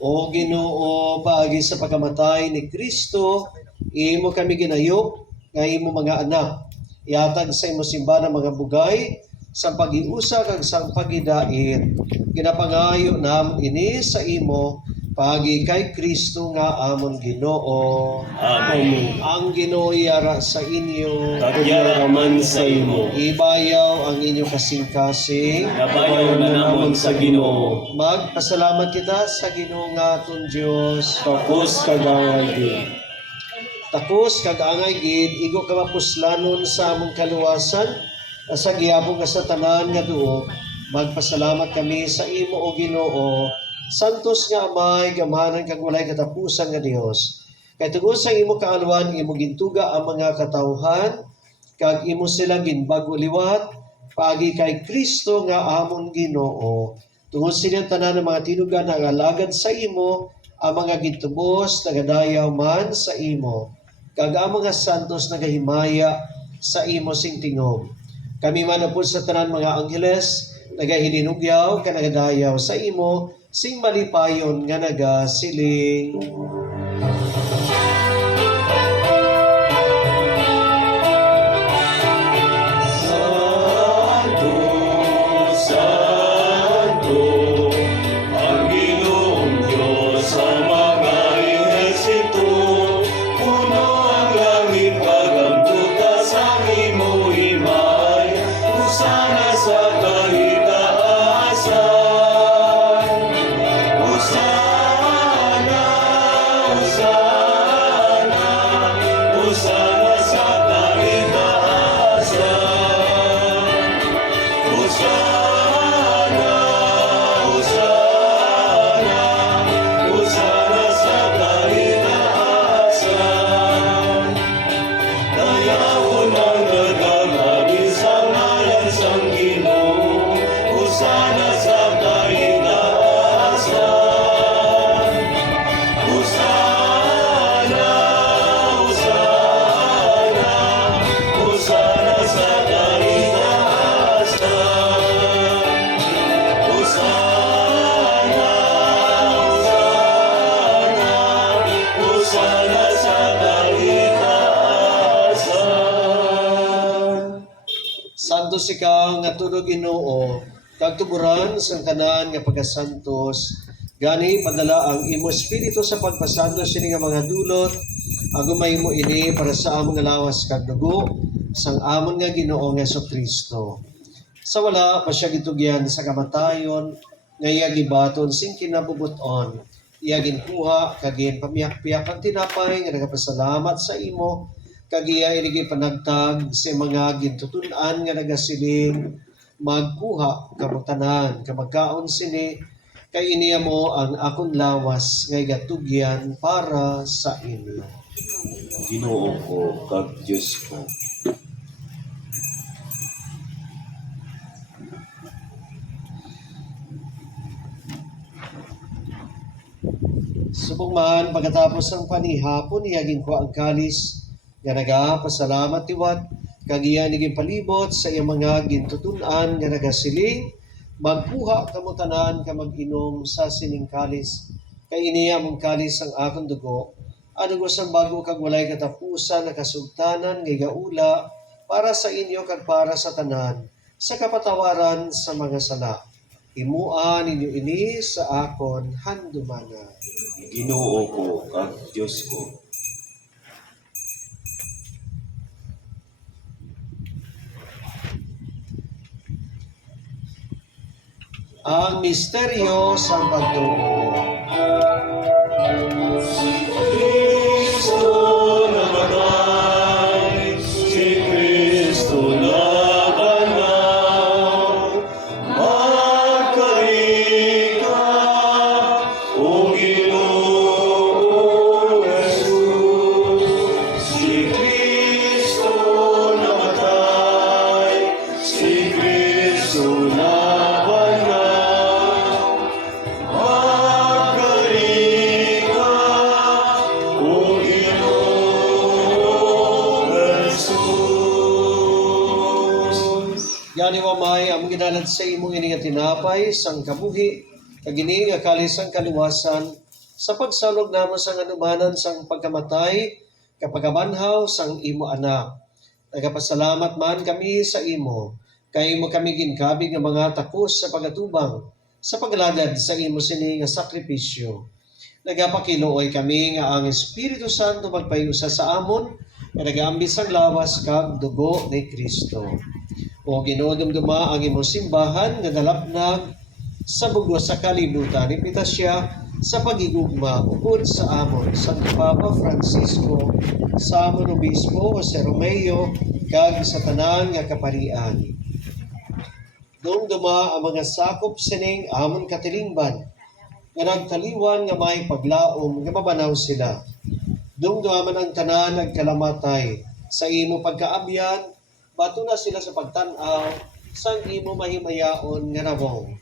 O Ginoo, paagi sa pagkamatay ni Kristo, imo kami ginayok nga imo mga anak. Ihatag sa imo simbahan mga bugay sa pag-iusa kag sang pagidait. Ginapangayo namon ini sa imo Pagi kay Kristo nga amon Ginoo. Amen. Ang Ginoo yara sa inyo. Kagyaraman sa imo. Ibayaw ang inyo kasing-kasing. Nabayaw na namon sa Ginoo. Magpasalamat kita sa Ginoo nga aton Dios. Tapos kagangay din. Takos kag angay gid igo ka mapuslanon sa among kaluwasan sa gihapon ka sa tanan nga duo. Magpasalamat kami sa imo o Ginoo. Santos nga Amay, gamahanan kag walay katapusan nga Dios. Kay tungod sa imo kaalwan, imo gintuga ang mga katawhan, kag imo sila ginbago liwat, pagi kay Kristo nga amon Ginoo. Tungod silang tanan ng mga tinugan na alagad sa imo, ang mga gitubos nagadayaw man sa imo. Kag ang mga santos nagahimaya sa imo sing tingog. Kami man upod sa tanan mga angheles, nagahilinugyaw ka nagadayaw sa imo, sing malipayon nga nagasiling. Santo, Santo, ang Ginoong Diyos sa mga ehersito. Puno ang langit pagamtutas ang imo himay. Husana sa kahitaasan. Husana, Husana, Husana sa kahitaasan. Husana, Husana, Husana sa kahitaasan. Dayawon ang nagagawin sa ngalan sang Ginoo. Husana sa kahitaasan. Husana, Husana, Husana sa kahitaasan. Husana, Husana, Husana sa kahitaasan. Santos ikaw nga tulog Ginoo, kag tuburan sang tanan nga pagkasantos. Gani padala ang imo espiritu sa pagpasantos sini nga mga dulot. Agumay mo ini para sa among nga lawas kag dugo sang amon nga Ginoo nga Kristo. Sa wala pa siya gitugyan sa kamatayon, nga iya gibaton sing kinabubuton. Iya ginkuha kag pamiyak-piyak ang tinapay nga nagapasalamat sa imo. Kag iya inigi panagtag sa mga gintutunan nga nagasiling magkuha kamutanan kamagkaon sini kay iniya mo ang akon lawas nga gatugyan para sa inyo. Ginoo ko kag Diyos ko. Subong man pagkatapos ng panihapon iyagin ko ang kalis nga nagapasalamat tiwat kag iya niging palibot sa iyang mga gintutunan nga nagasiling magkuha kamo tanan ka mag-inom sa sining kalis kay iniya mong kalis ang akong dugo ang dugo sang bago kag walay katapusan na kasugtanan nga gaula para sa inyo kag para sa tanan sa kapatawaran sa mga sala. Himuan ninyo ini sa akon handumana. Ginoo ko kag Diyos ko. Ang misteryo sa pagtuo. Kristo namatay, si Kristo nabangaw. Magkari ka, O Ginoong Jesus. Si Kristo namatay, si Kristo nabangaw. Magkari ka, O Ginoong Jesus. Yani mamay ang ginalad sa imong ini nga tinapay sang kabuhi kag ini nga kalis sang kaluwasan sa pagsalog namo sang anumanan sang pagkamatay kapagabanhaw sang imo anak. Nagapasalamat man kami sa imo kay mo kami ginkabig nga mga takos sa pagatubang sa paglagad sa imo sini nga sakripisyo. Nagapakiluoy kami nga ang Espiritu Santo magpayusa sa amon nga nagaambis ang lawas kag dugo ni Kristo. O ginodumduma ang imong simbahan nga dalapnag sa bugos sa kalibutan. Ipita siya sa pagigugma ukod sa amon Santo Papa Francisco, sa amon Obispo Jose Romeo, kag sa tanan nga kaparian. Dumduma ang mga sakop sining amon katilingban nga nagtaliwan nga may paglaom nga mabanaw sila. Dumduma man ang tanan nagkalamatay sa imo pagkaabyan, bato na sila sa pagtanaw sang imo mahimayaon nga nabong.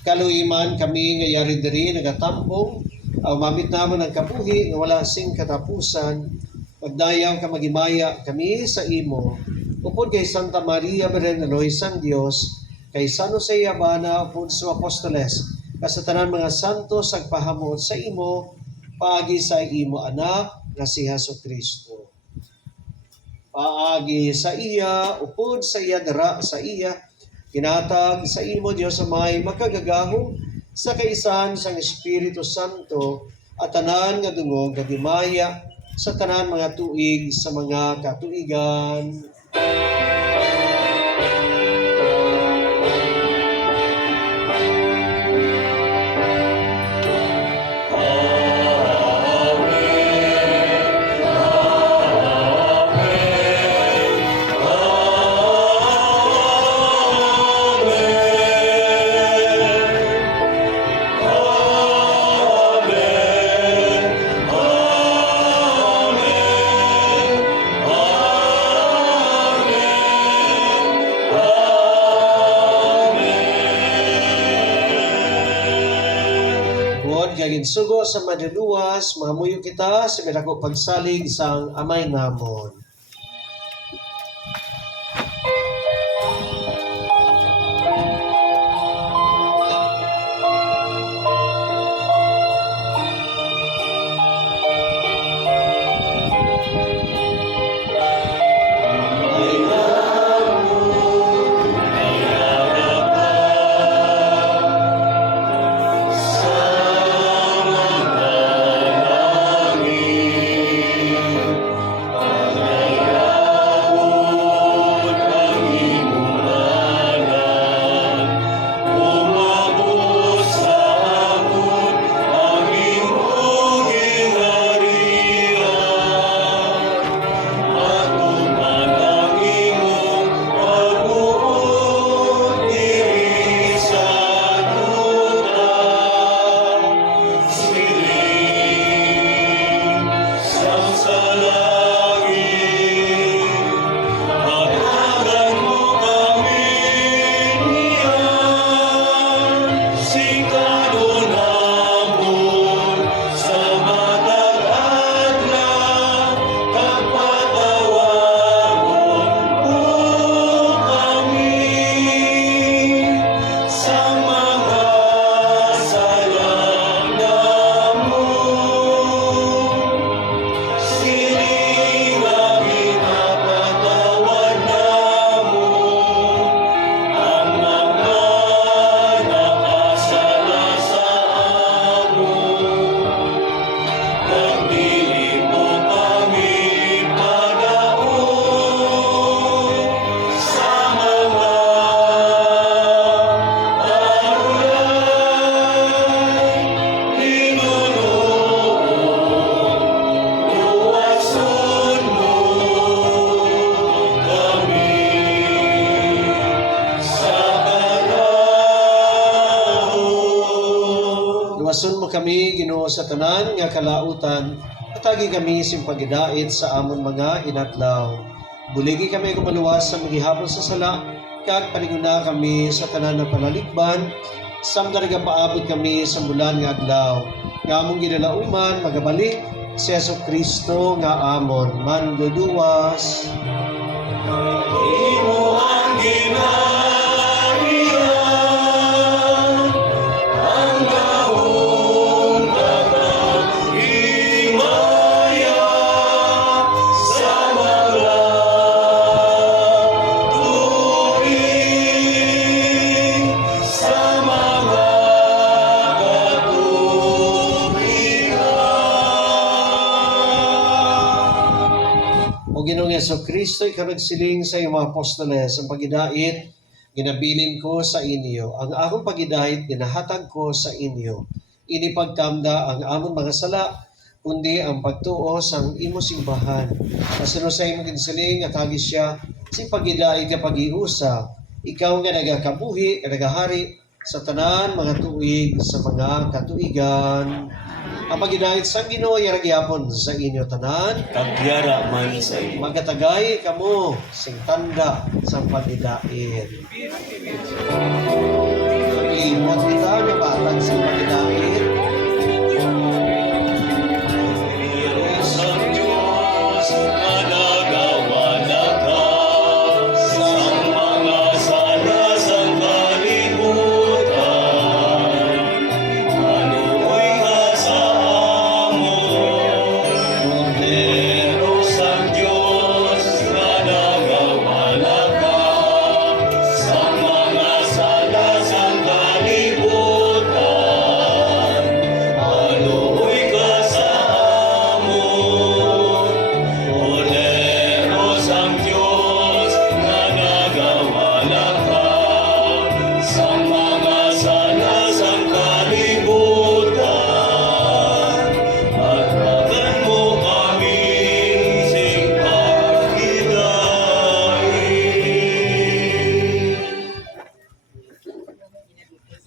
Kaluiman kami nga yari diri nagatampong, aw mamit namon ang kabuhi nga wala sing katapusan. Magdayaw ka magimaya kami sa imo, upod kay Santa Maria Berenaloy sang Dios, kay San Jose Abana upod sa Apostoles, kasatanan mga santos agpahamot sa imo, paagi sa imo anak nga si Jesucristo. Paagi sa iya, upod sa iya dara sa iya, kinatag sa imo Dios amay makagagahom sa kaisahan sang Espiritu Santo at tanan nga dungog nga dimaya sa tanan mga tuig sa mga katuigan. Kagin sugo sa madaluwas, mamuyo kita sa milako pagsalig sang amay namon. Luwason mo kami, Ginoo, sa tanan nga kalautan, atagi kami simpagidait sa amon mga inatlaw. Buligi kami kumaluwas sa magihapon sa sala, kag paninguna kami sa tanan na panalikban, samdaraga paabot kami sa bulan nga adlaw. Nga among ginalauman, magabalik si Jesucristo nga amon manduduwas. Imo ang Kristo ikaw nagsiling sa iyong mga apostoles ang pagidait, ginabilin ko sa inyo. Ang akong pagidait, ginahatag ko sa inyo. Inipagkamda ang amon mga sala, kundi ang pagtuo sang imo simbahan. Kasano sa imo ginsiling at hagis siya, si pagidait ka pag-iusa, ikaw nga nagakabuhi, nga nagahari, sa tanan mga tuig, sa mga katuigan. Ang pagidait sa Ginoo yaragyapon sa inyo tanan, Kagyara man sa iyo. magkatagay kamo sing tanda sa pagidait. Pag-iimot kita nga batag sa pagidait. Ang Diyos na nagawala ka sa mga sala sa kalibutan. Haluoy ka sa amon, Korderos ang Diyos na nagawala ka sa mga sala sa kalibutan. Haluoy ka sa amon, Korderos ang Diyos na nagawala ka sa mga sala sa kalibutan. At akan mo kaming singpagkidait.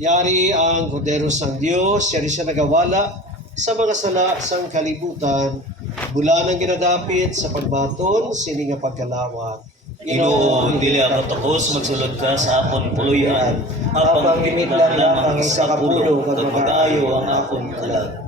Yari ang Korderos ng Diyos, yari siya nagawala sa mga sala sang kalibutan, bulan ang ginadapit sa pagbaton, sini nga pagkalawat. Ginoo, dili ako takos magsulod ka sa akon puloy-an. Apang gimidlan lamang sa kapulo kag mag-aayo ang akon kalag.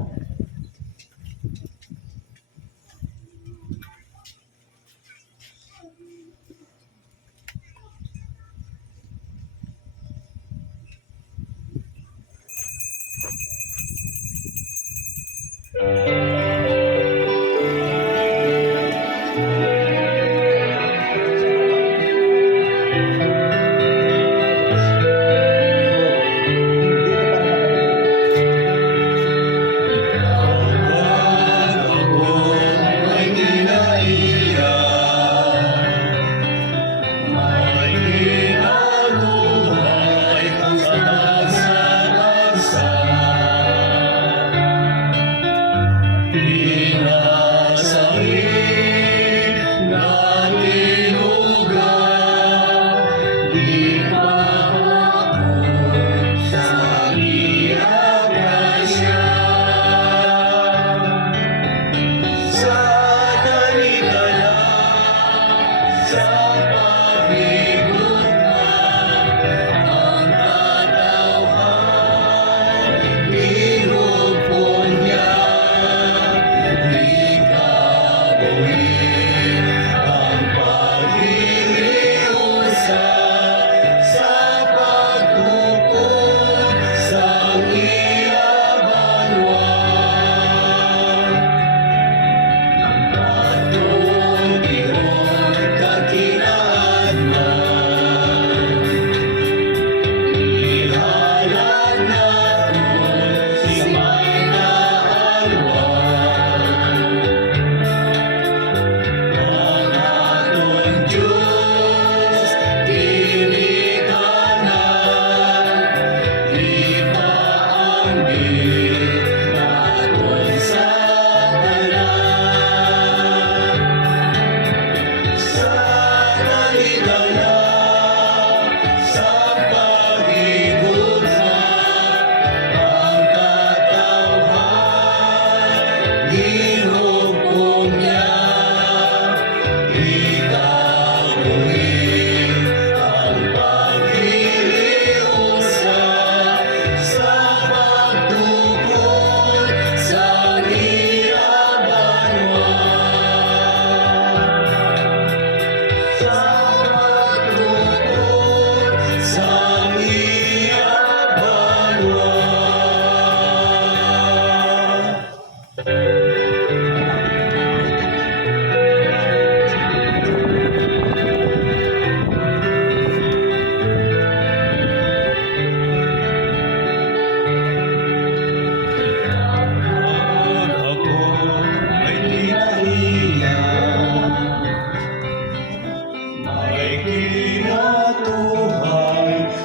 kay kinatuhay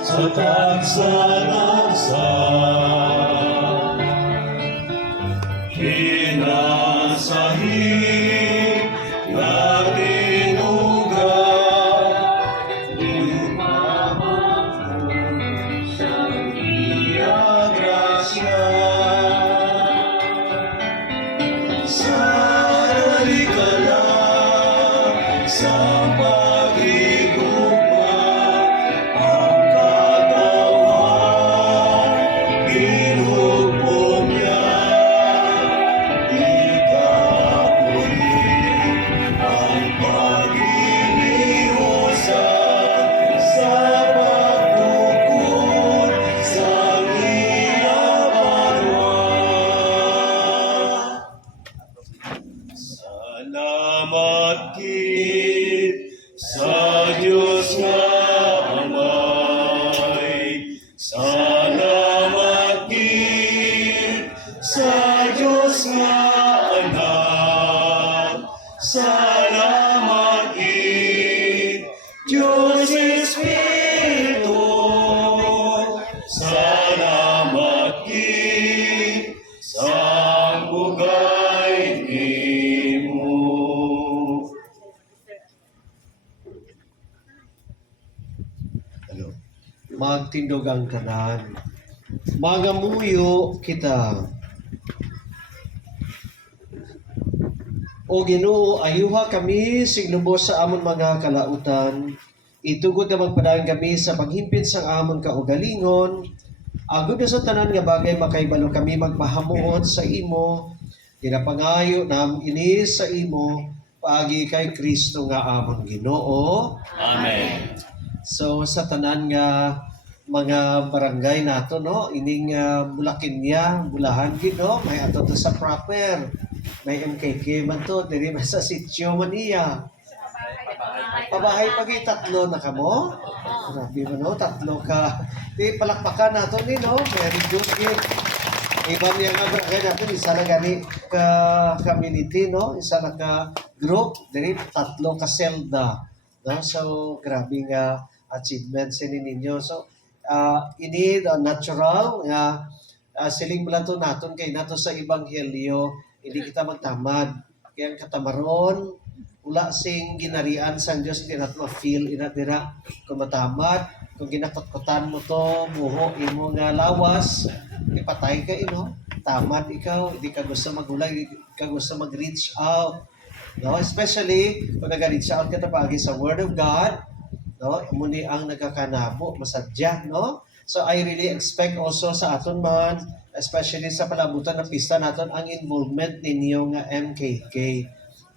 sa tagsa-tagsa. Kinasahig na tinugang, lumamang sa iyang grasya. Sana'y ka lang sa pag-igugma, ang katawan ginugpong niya. Ikapuli ang pag-inihusan sa pagtukod sa iyang banwa. Salamat gid sa Diyos nga Amay. Salamat gid sa Diyos nga Anak. Salamat gid Diyos Espiritu. Salamat gid sa bugay nimo. Magtindog ang tanan. Magamuyo kita. O Ginoo, ayuha kami siglubos sa amon mga kalautan. Itugod na magpadaan kami sa paghimpit sa amon kaugalingon. Agud na sa tanan nga bagay makaibalo kami magpahamuot sa imo. Ginapangayo nam ini sa imo paagi kay Kristo nga amon Ginoo. Amen. So sa tanan nga mga barangay nato no ining Bulacan niya, Bulahan gid no may ato to sa proper. May MKK man to diri man sa sitio man iya. Pabahay pagi tatlo na kamo. Grabe mo no tatlo ka. Di palakpakan nato ni no. Very good gid. Iba niya nga barangay nato isa na gani ka community no, isa na ka group diri tatlo ka selda. No? So grabe nga achievements ini ninyo. So ini the natural nga siling balato naton kay nato sa ebanghelyo hindi kita magtamad kaya ang katamaron wala sing ginarian sang Dios di nato ma-feel ina dira kung matamad kung ginakotkotan mo to buho imo nga lawas ipatay ka ino tamad ikaw hindi ka gusto magulay hindi ka gusto mag-reach out no especially kung nag-reach out ka tapagi sa Word of God no muni ang nagakanabo masadya no so I really expect also sa aton man especially sa palabutan ng pista naton ang involvement ninyo nga MKK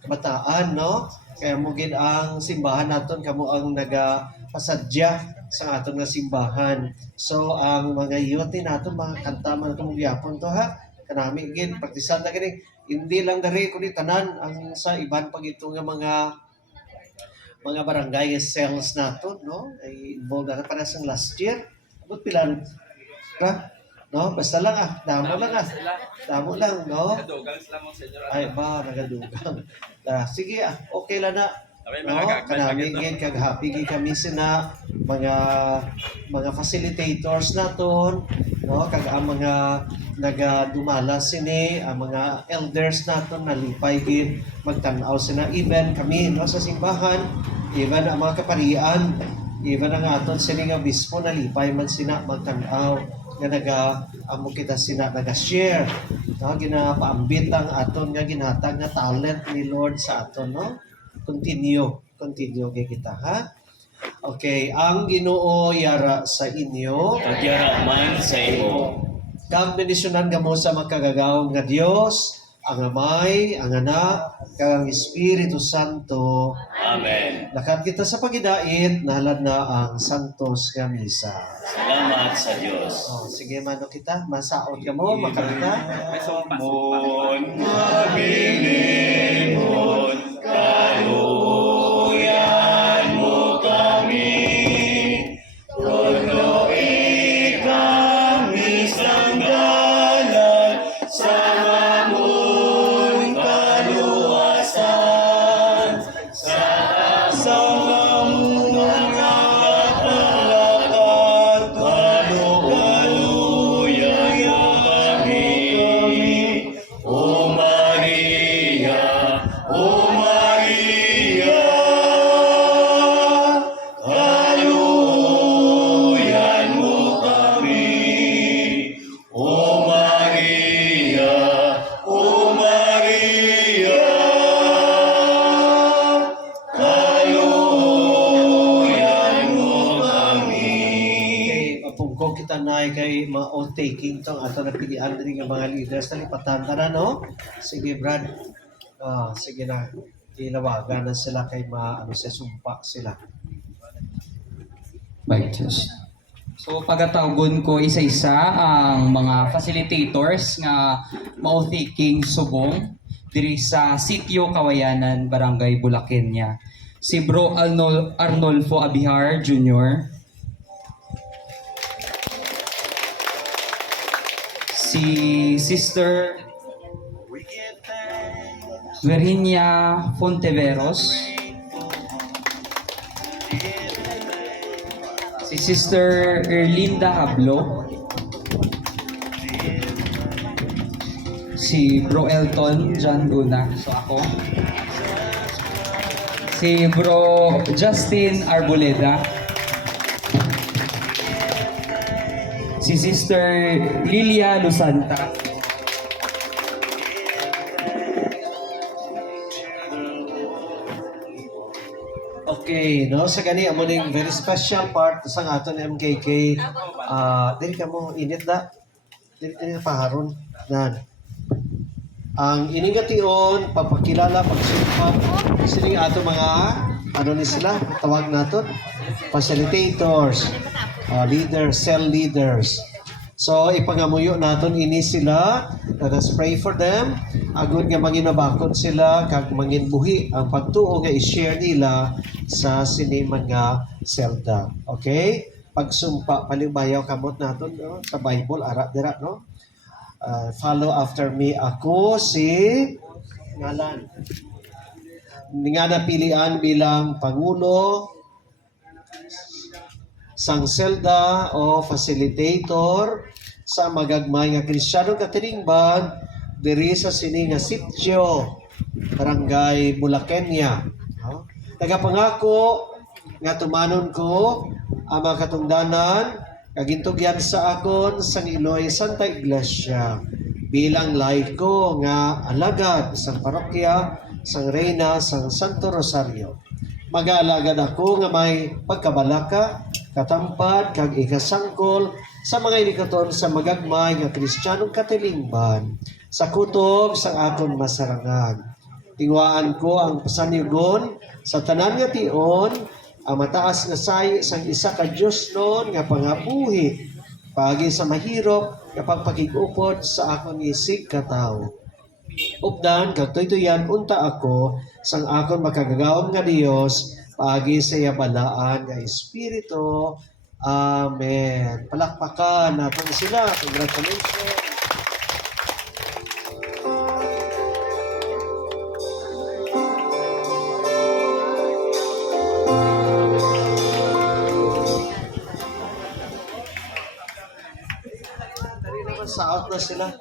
kabataan no kaya mo gid ang simbahan naton kamo ang nagapasadya sa aton nga simbahan so ang mga youth naton mga kanta man kamo gyapon to ha kanami gid partisan na gani hindi lang dari kundi tanan ang sa iban pag ito nga mga barangay cells nato no ay involved na para sa last year abot pila ka no basta lang damo lang no ay ba nagadugang sige okay lang na no kanami gid kag happy gid kami sina mga facilitators naton no kag ang mga nagadumala sini ang mga elders naton nalipay gid magtan-aw sina even kami no sa simbahan even ang mga kaparian even ang aton sini nga bispo nalipay man sina magtan-aw nga amo kita sina naga-share no ginapaambit ang aton nga ginhatag nga talent ni Lord sa aton no continue kay kita ha okay ang Ginoo yara sa inyo Pagyara man sa imo. kag bendisyonan gamo sa magkagagaw nga Dios ang Amay, ang Anak, kag ang Espiritu Santo. Amen. Lakat kita sa pagidait, nahalad na ang Santos nga Misa. Salamat sa Diyos. Oh, sige mano kita, masaot ka mo, makalita. Mon kabilingon, kaluyan mo kami. Puno ikami sanggalan sa mamon kaluwasan. Sa mamon Before kita na kay mga oath-taking to, ato na pilihan din ng mga leaders na lipatan na, no? Sige, Brad. Sige na. Ilawagan na sila kay sa sumpa sila. By Diyos. So pagkatawgon ko isa-isa ang mga facilitators nga mao-taking subong diri sa Sitio Kawayanan, Barangay Bulakenya. Si Bro Arnolfo Abihar Jr., si Sister Virginia Fonteveros, si Sister Erlinda Hablo, si Bro Elton John Luna, so ako, si Bro Justin Arboleda, si Sister Lilia Lusanta, Okay, no? Sa gani, amo ning very special part sa aton MKK. Dili ka mo init na. Dili paharon. Nan. Ang iningation, pagpakilala, pagsumpat, sining ato mga, ano ni sila, tawag naton, facilitators, leaders, cell leaders. So, ipangamuyo naton ini sila. Let us pray for them. Agud nga manginabakod sila, kag manginbuhi ang pagtuo nga i-share nila sa siniman nga selda. Okay? Pagsumpa, palibayaw kamot naton no? Sa Bible, ara dira, no? Follow after me. Ako si ngalan. Nga napilian bilang Pangulo sang selda o facilitator sa magagmay nga Kristiyano katilingban diri sa sini nga sitio Barangay Bulakenya. Nagapangako nga tumanon ko ang mga katungdanan kagintugyan sa akon sang Iloy Santa Iglesia bilang laiko nga alagad sang parokya sang Reyna sang Santo Rosario. Mag-aalagad ako nga may pagkabalaka, katampad, kag ikasangkol sa mga inikaton sa magagmay nga Kristiyanong katilingban sa kutob sa akon masarangan. Tingwaan ko ang pasanyugon sa tanan nga tion ang mataas nga sayo sang isa ka Dios noon nga pangabuhi pagi sa mahirop nga pagpakigupod sa akon isig ka tawo. Updan kag tuytoyan unta ako sang akon makagagawom nga Dios pagi sa yabalaan nga espiritu. Amen. Palakpakan natin sila. Congratulations. Sa out na sila.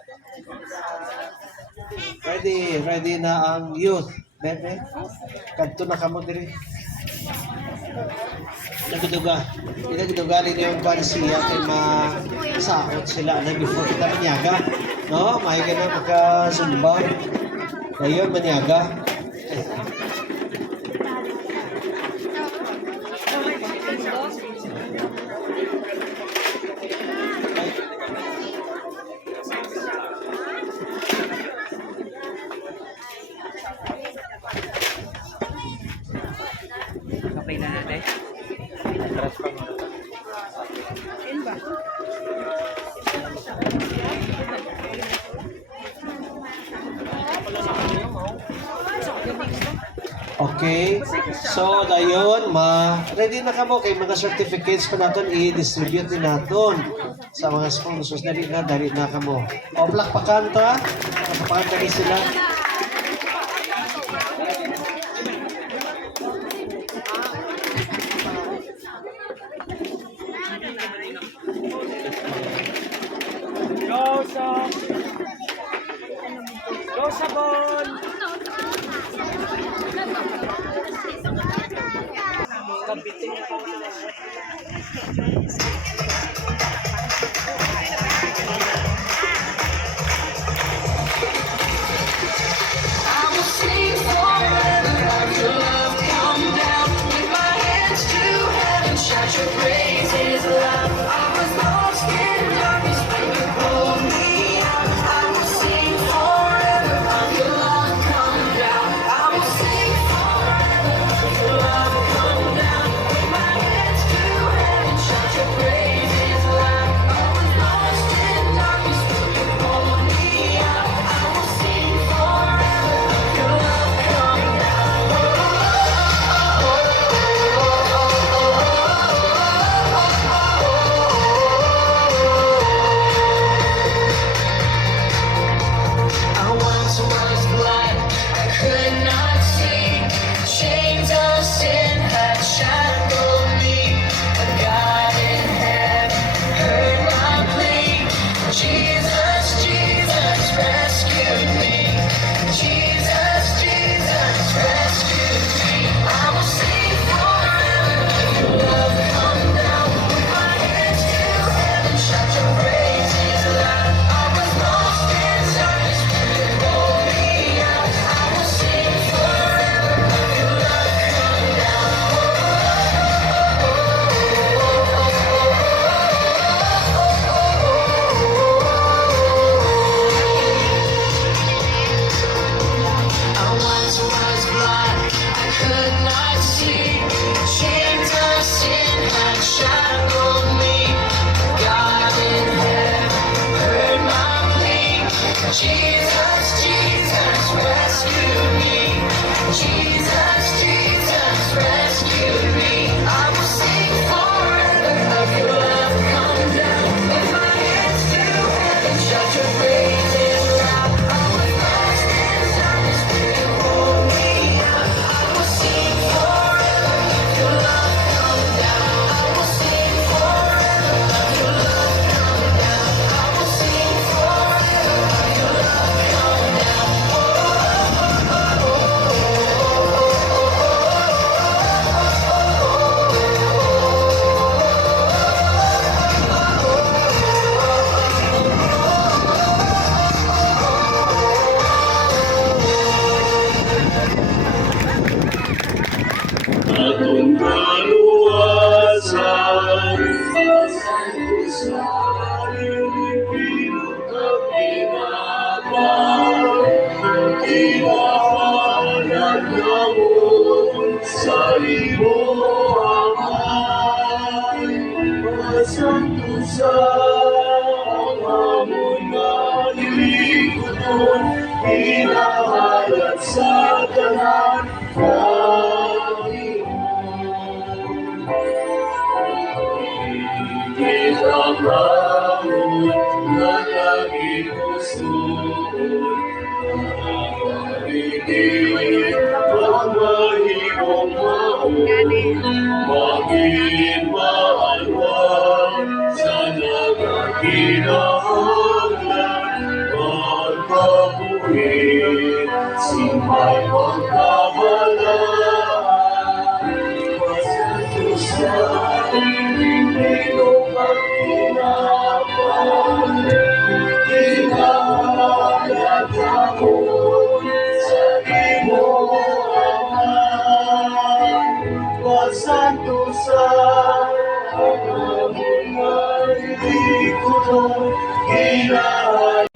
Ready na ang youth. Bebe, kadto na kamo diri. Nagdugali na yung pansiya kay masaot sila na before kita manyaga. No? May ka na makasumba. Ngayon, manyaga. Okay na natin. Okay. So, dayon, ready na kamo kay mga certificates pa naton i-distribute din naton sa mga sponsors. Dali na kamo. O, plakpakan ta. Plakpakan kami sila. Go sa ball! I will sing forever of your love come down with my hands to heaven, shout your praises loud. I was lost hamon nga lagi ko suod. Pagiging pamahimong maon, maging maalwan sa nagakinahanglan. Magkabuhin, simay magkabalaan, pasatusan, pinilong at tinapan, tinahalag ako sa imuangan. Pasatusan, ang amon nga hindi ko kinahalag.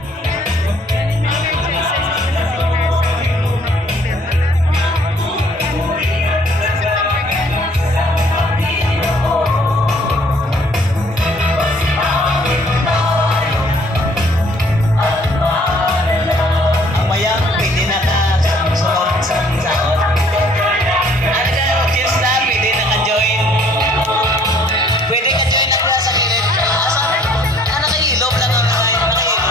Ang mayang pwede na ka sunod sa saon. Ano ka, James na, pwede na ka-join. Pwede ka-join na sa kilid. Asa? Nakahilom lang ang nakahilom.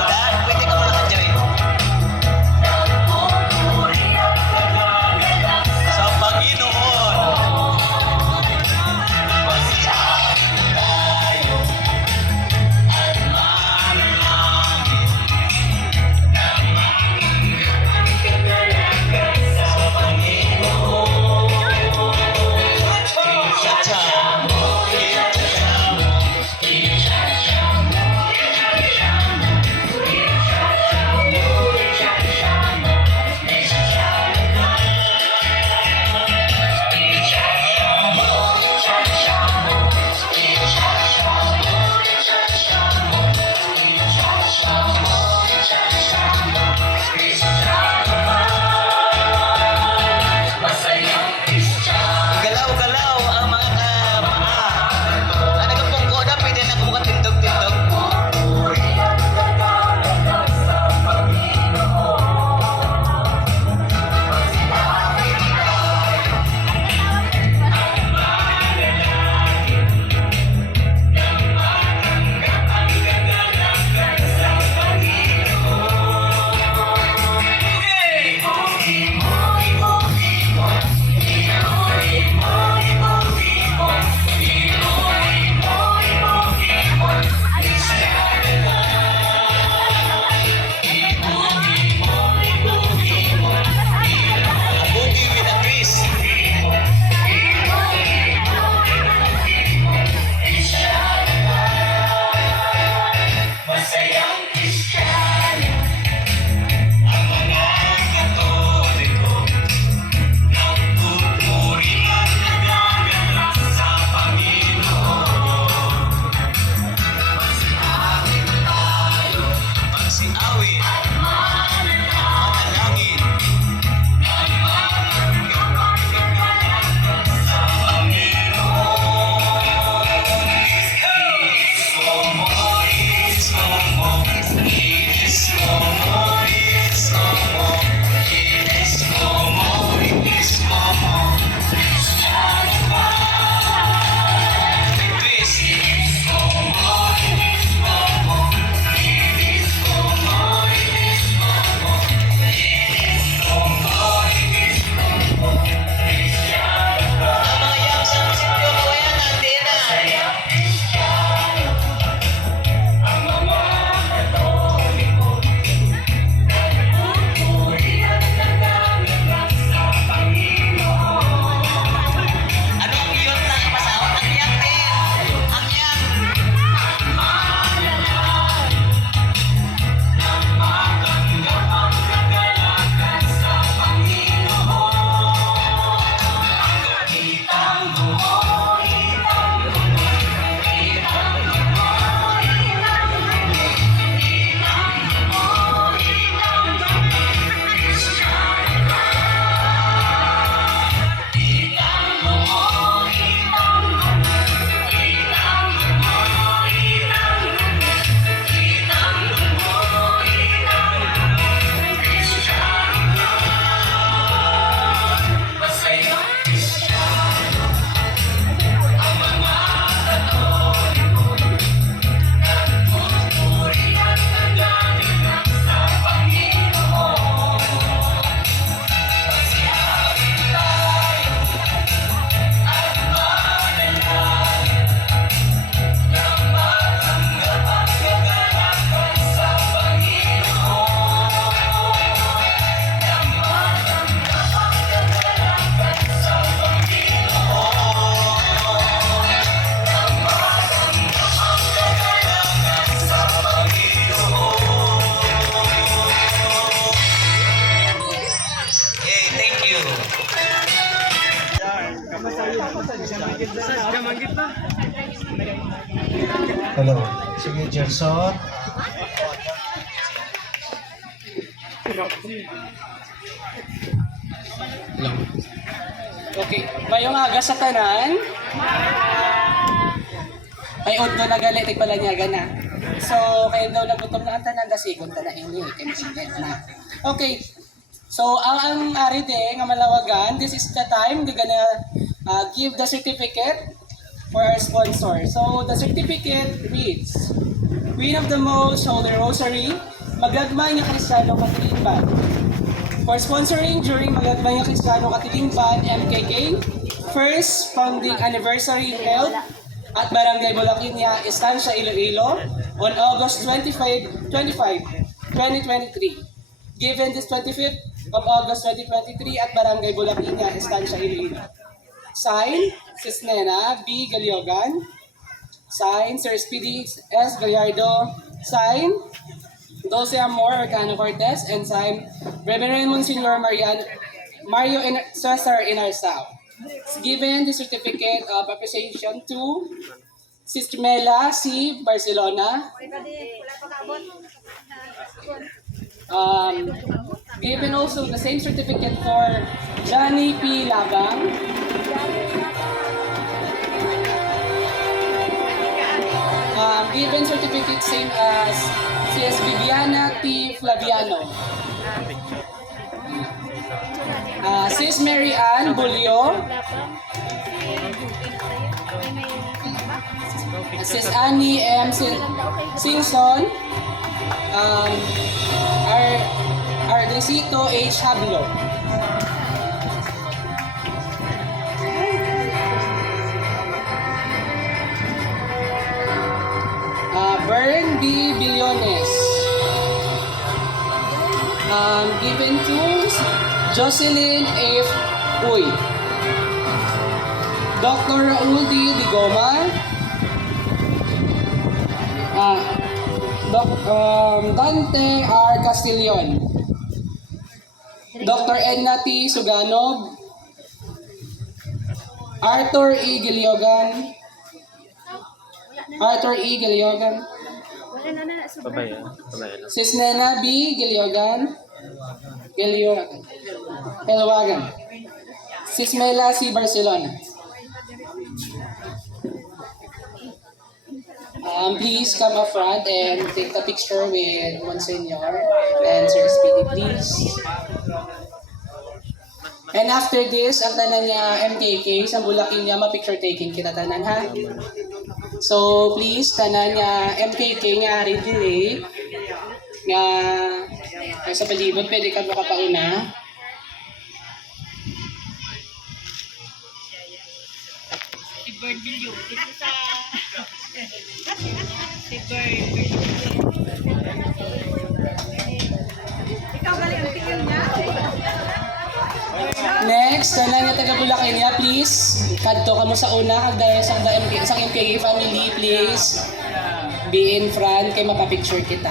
Hello. Sige, Gerson. Okay, mayong aga sa tanan. Ay, od na galit, ay pala niya gana. So, kayo daw nagutom na ang tanan, dasigon ta na ini, kay masigit na. Okay, so ang ari de nga malawagan, this is the time we're gonna give the certificate for our sponsor. So, the certificate reads, Queen of the Most Holy Rosary, Magagmay nga Kristiyano Katilingban. For sponsoring during Magagmay nga Kristiyano Katilingban, MKK, first founding anniversary held at Barangay Bulaquinia, Estancia Iloilo on August 25, 2023. Given this 25th of August 2023 at Barangay Bulaquinia, Estancia Iloilo. Sign, Sis Nena B. Galiogan. Sign, Sir Speedy S. Gallardo. Sign, Dulce Amor Orcano Cortez. And sign, Reverend Monsignor Mario Cesar Inarsao. Given the certificate of appreciation to Sister Mela C. Barcelona. Given also the same certificate for Johnny P. Labang. Given certificate same as Sis Viviana T. Flaviano. Sis Mary Ann Bulio. Sis Annie M. Singson. Ardecito H. Hablo. Bern B. Billones. Given to Jocelyn F. Uy. Dr. Raul D. Digoma. Dante R. Castillon. Dr. Edna T. Suganog. Arthur E. Giliogan. Sis Nena B. Giliogan. Helwagan. Sis Mela C. Barcelona. Please come up front and take a picture with Monsignor and Sir Speedy, please. And after this, ang tanan niya MKK, sa Bulaquinia, ma-picture taking kita tanan, ha? So, please, tanan niya MKK nga ready nga sa palibot, pwede ka makapauna. Next, tanan nga taga Bulaquinia, please. Kadto ka mo sa una, kagdaya sa MKK family, please. Be in front, kay mapapicture kita.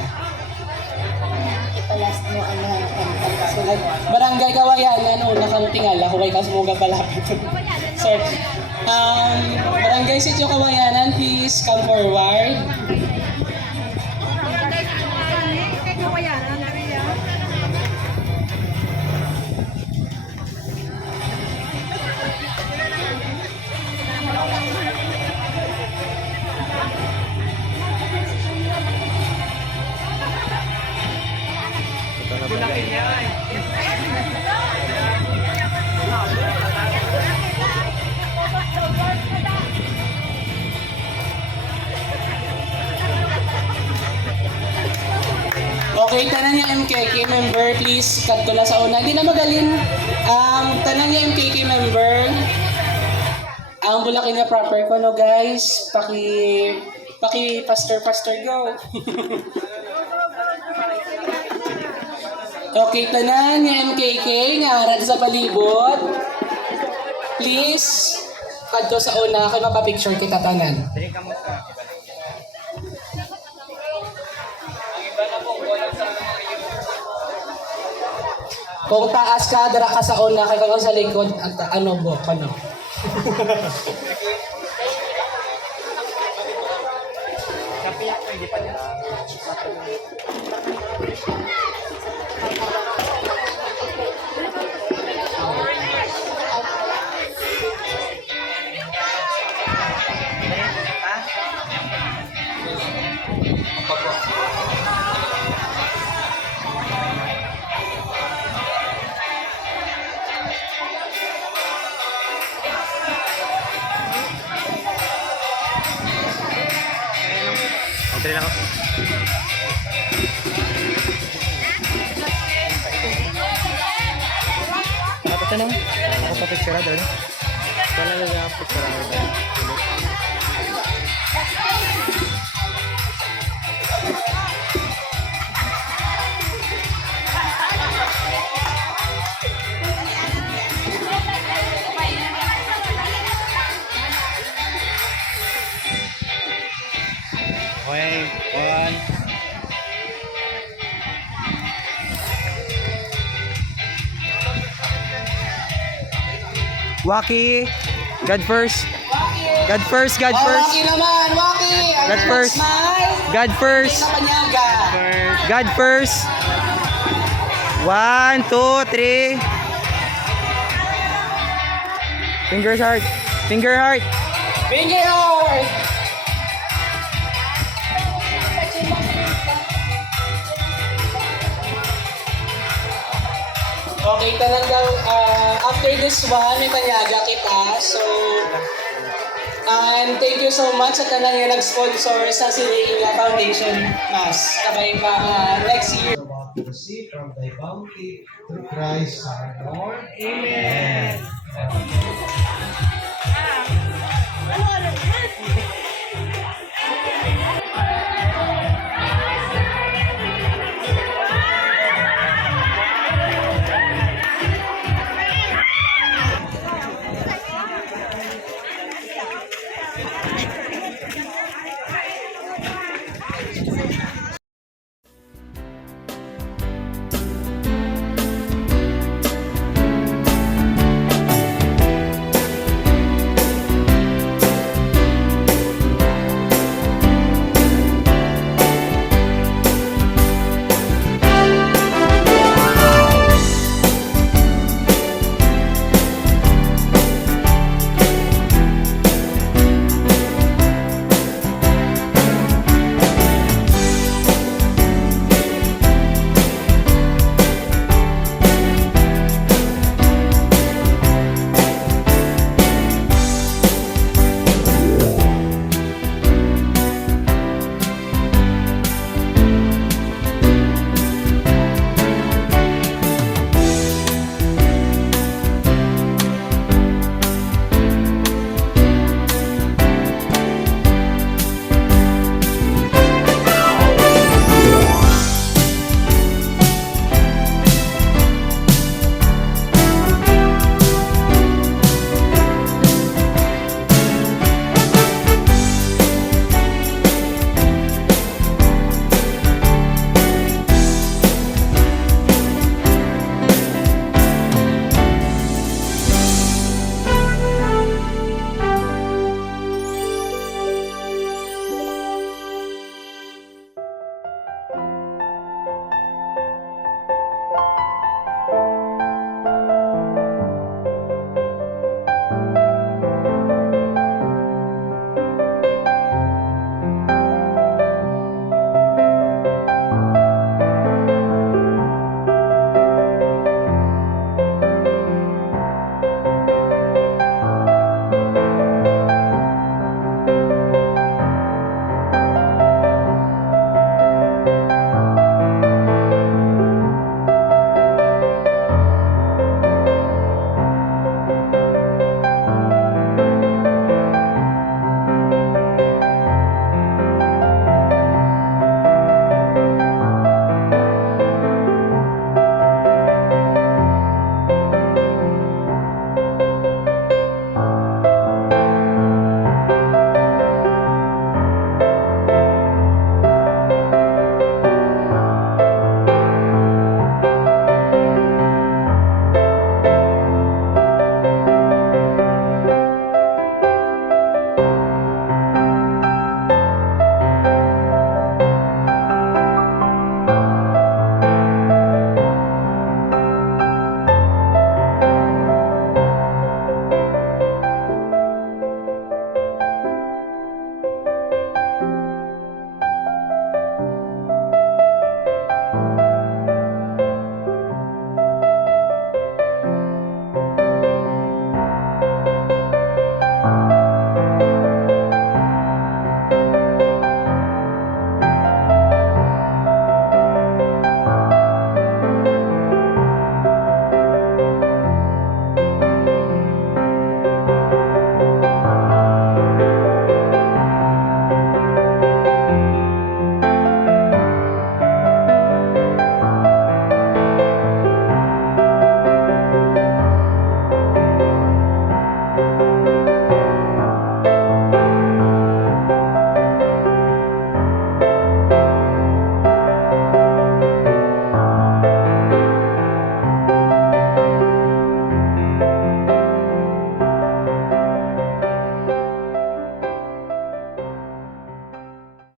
Barangay Kawayanan, una kang tingala, kung kay kasmuga palapit. Sir, Barangay Sitio Kawayanan, please come forward. Okay, tanan niya MKK member, please, kadto la sa una. Hindi na magalin. Tanan niya MKK member. Ang Bulaquinia proper ko, no, guys. Paki pastor go. Okay, tanan niya MKK nga harad sa palibot. Please, kadto sa una, kay mapapicture kita tanan. Kung taas ka, dara ka sa una, kaya kung sa likod, ano bo, ano. Waki, God first. God first, God first. Waki naman, Waki! God first. God first. Panyaga. God first. 1, 2, 3. Fingers heart. Finger heart. Finger out! Okay, talang daw, after this one, may panyaga kita. So, and thank you so much sa talang yung nag-sponsor sa Silinga Foundation Mass. Sabay pa next year. About to receive from thy bounty through Christ our Lord. Amen.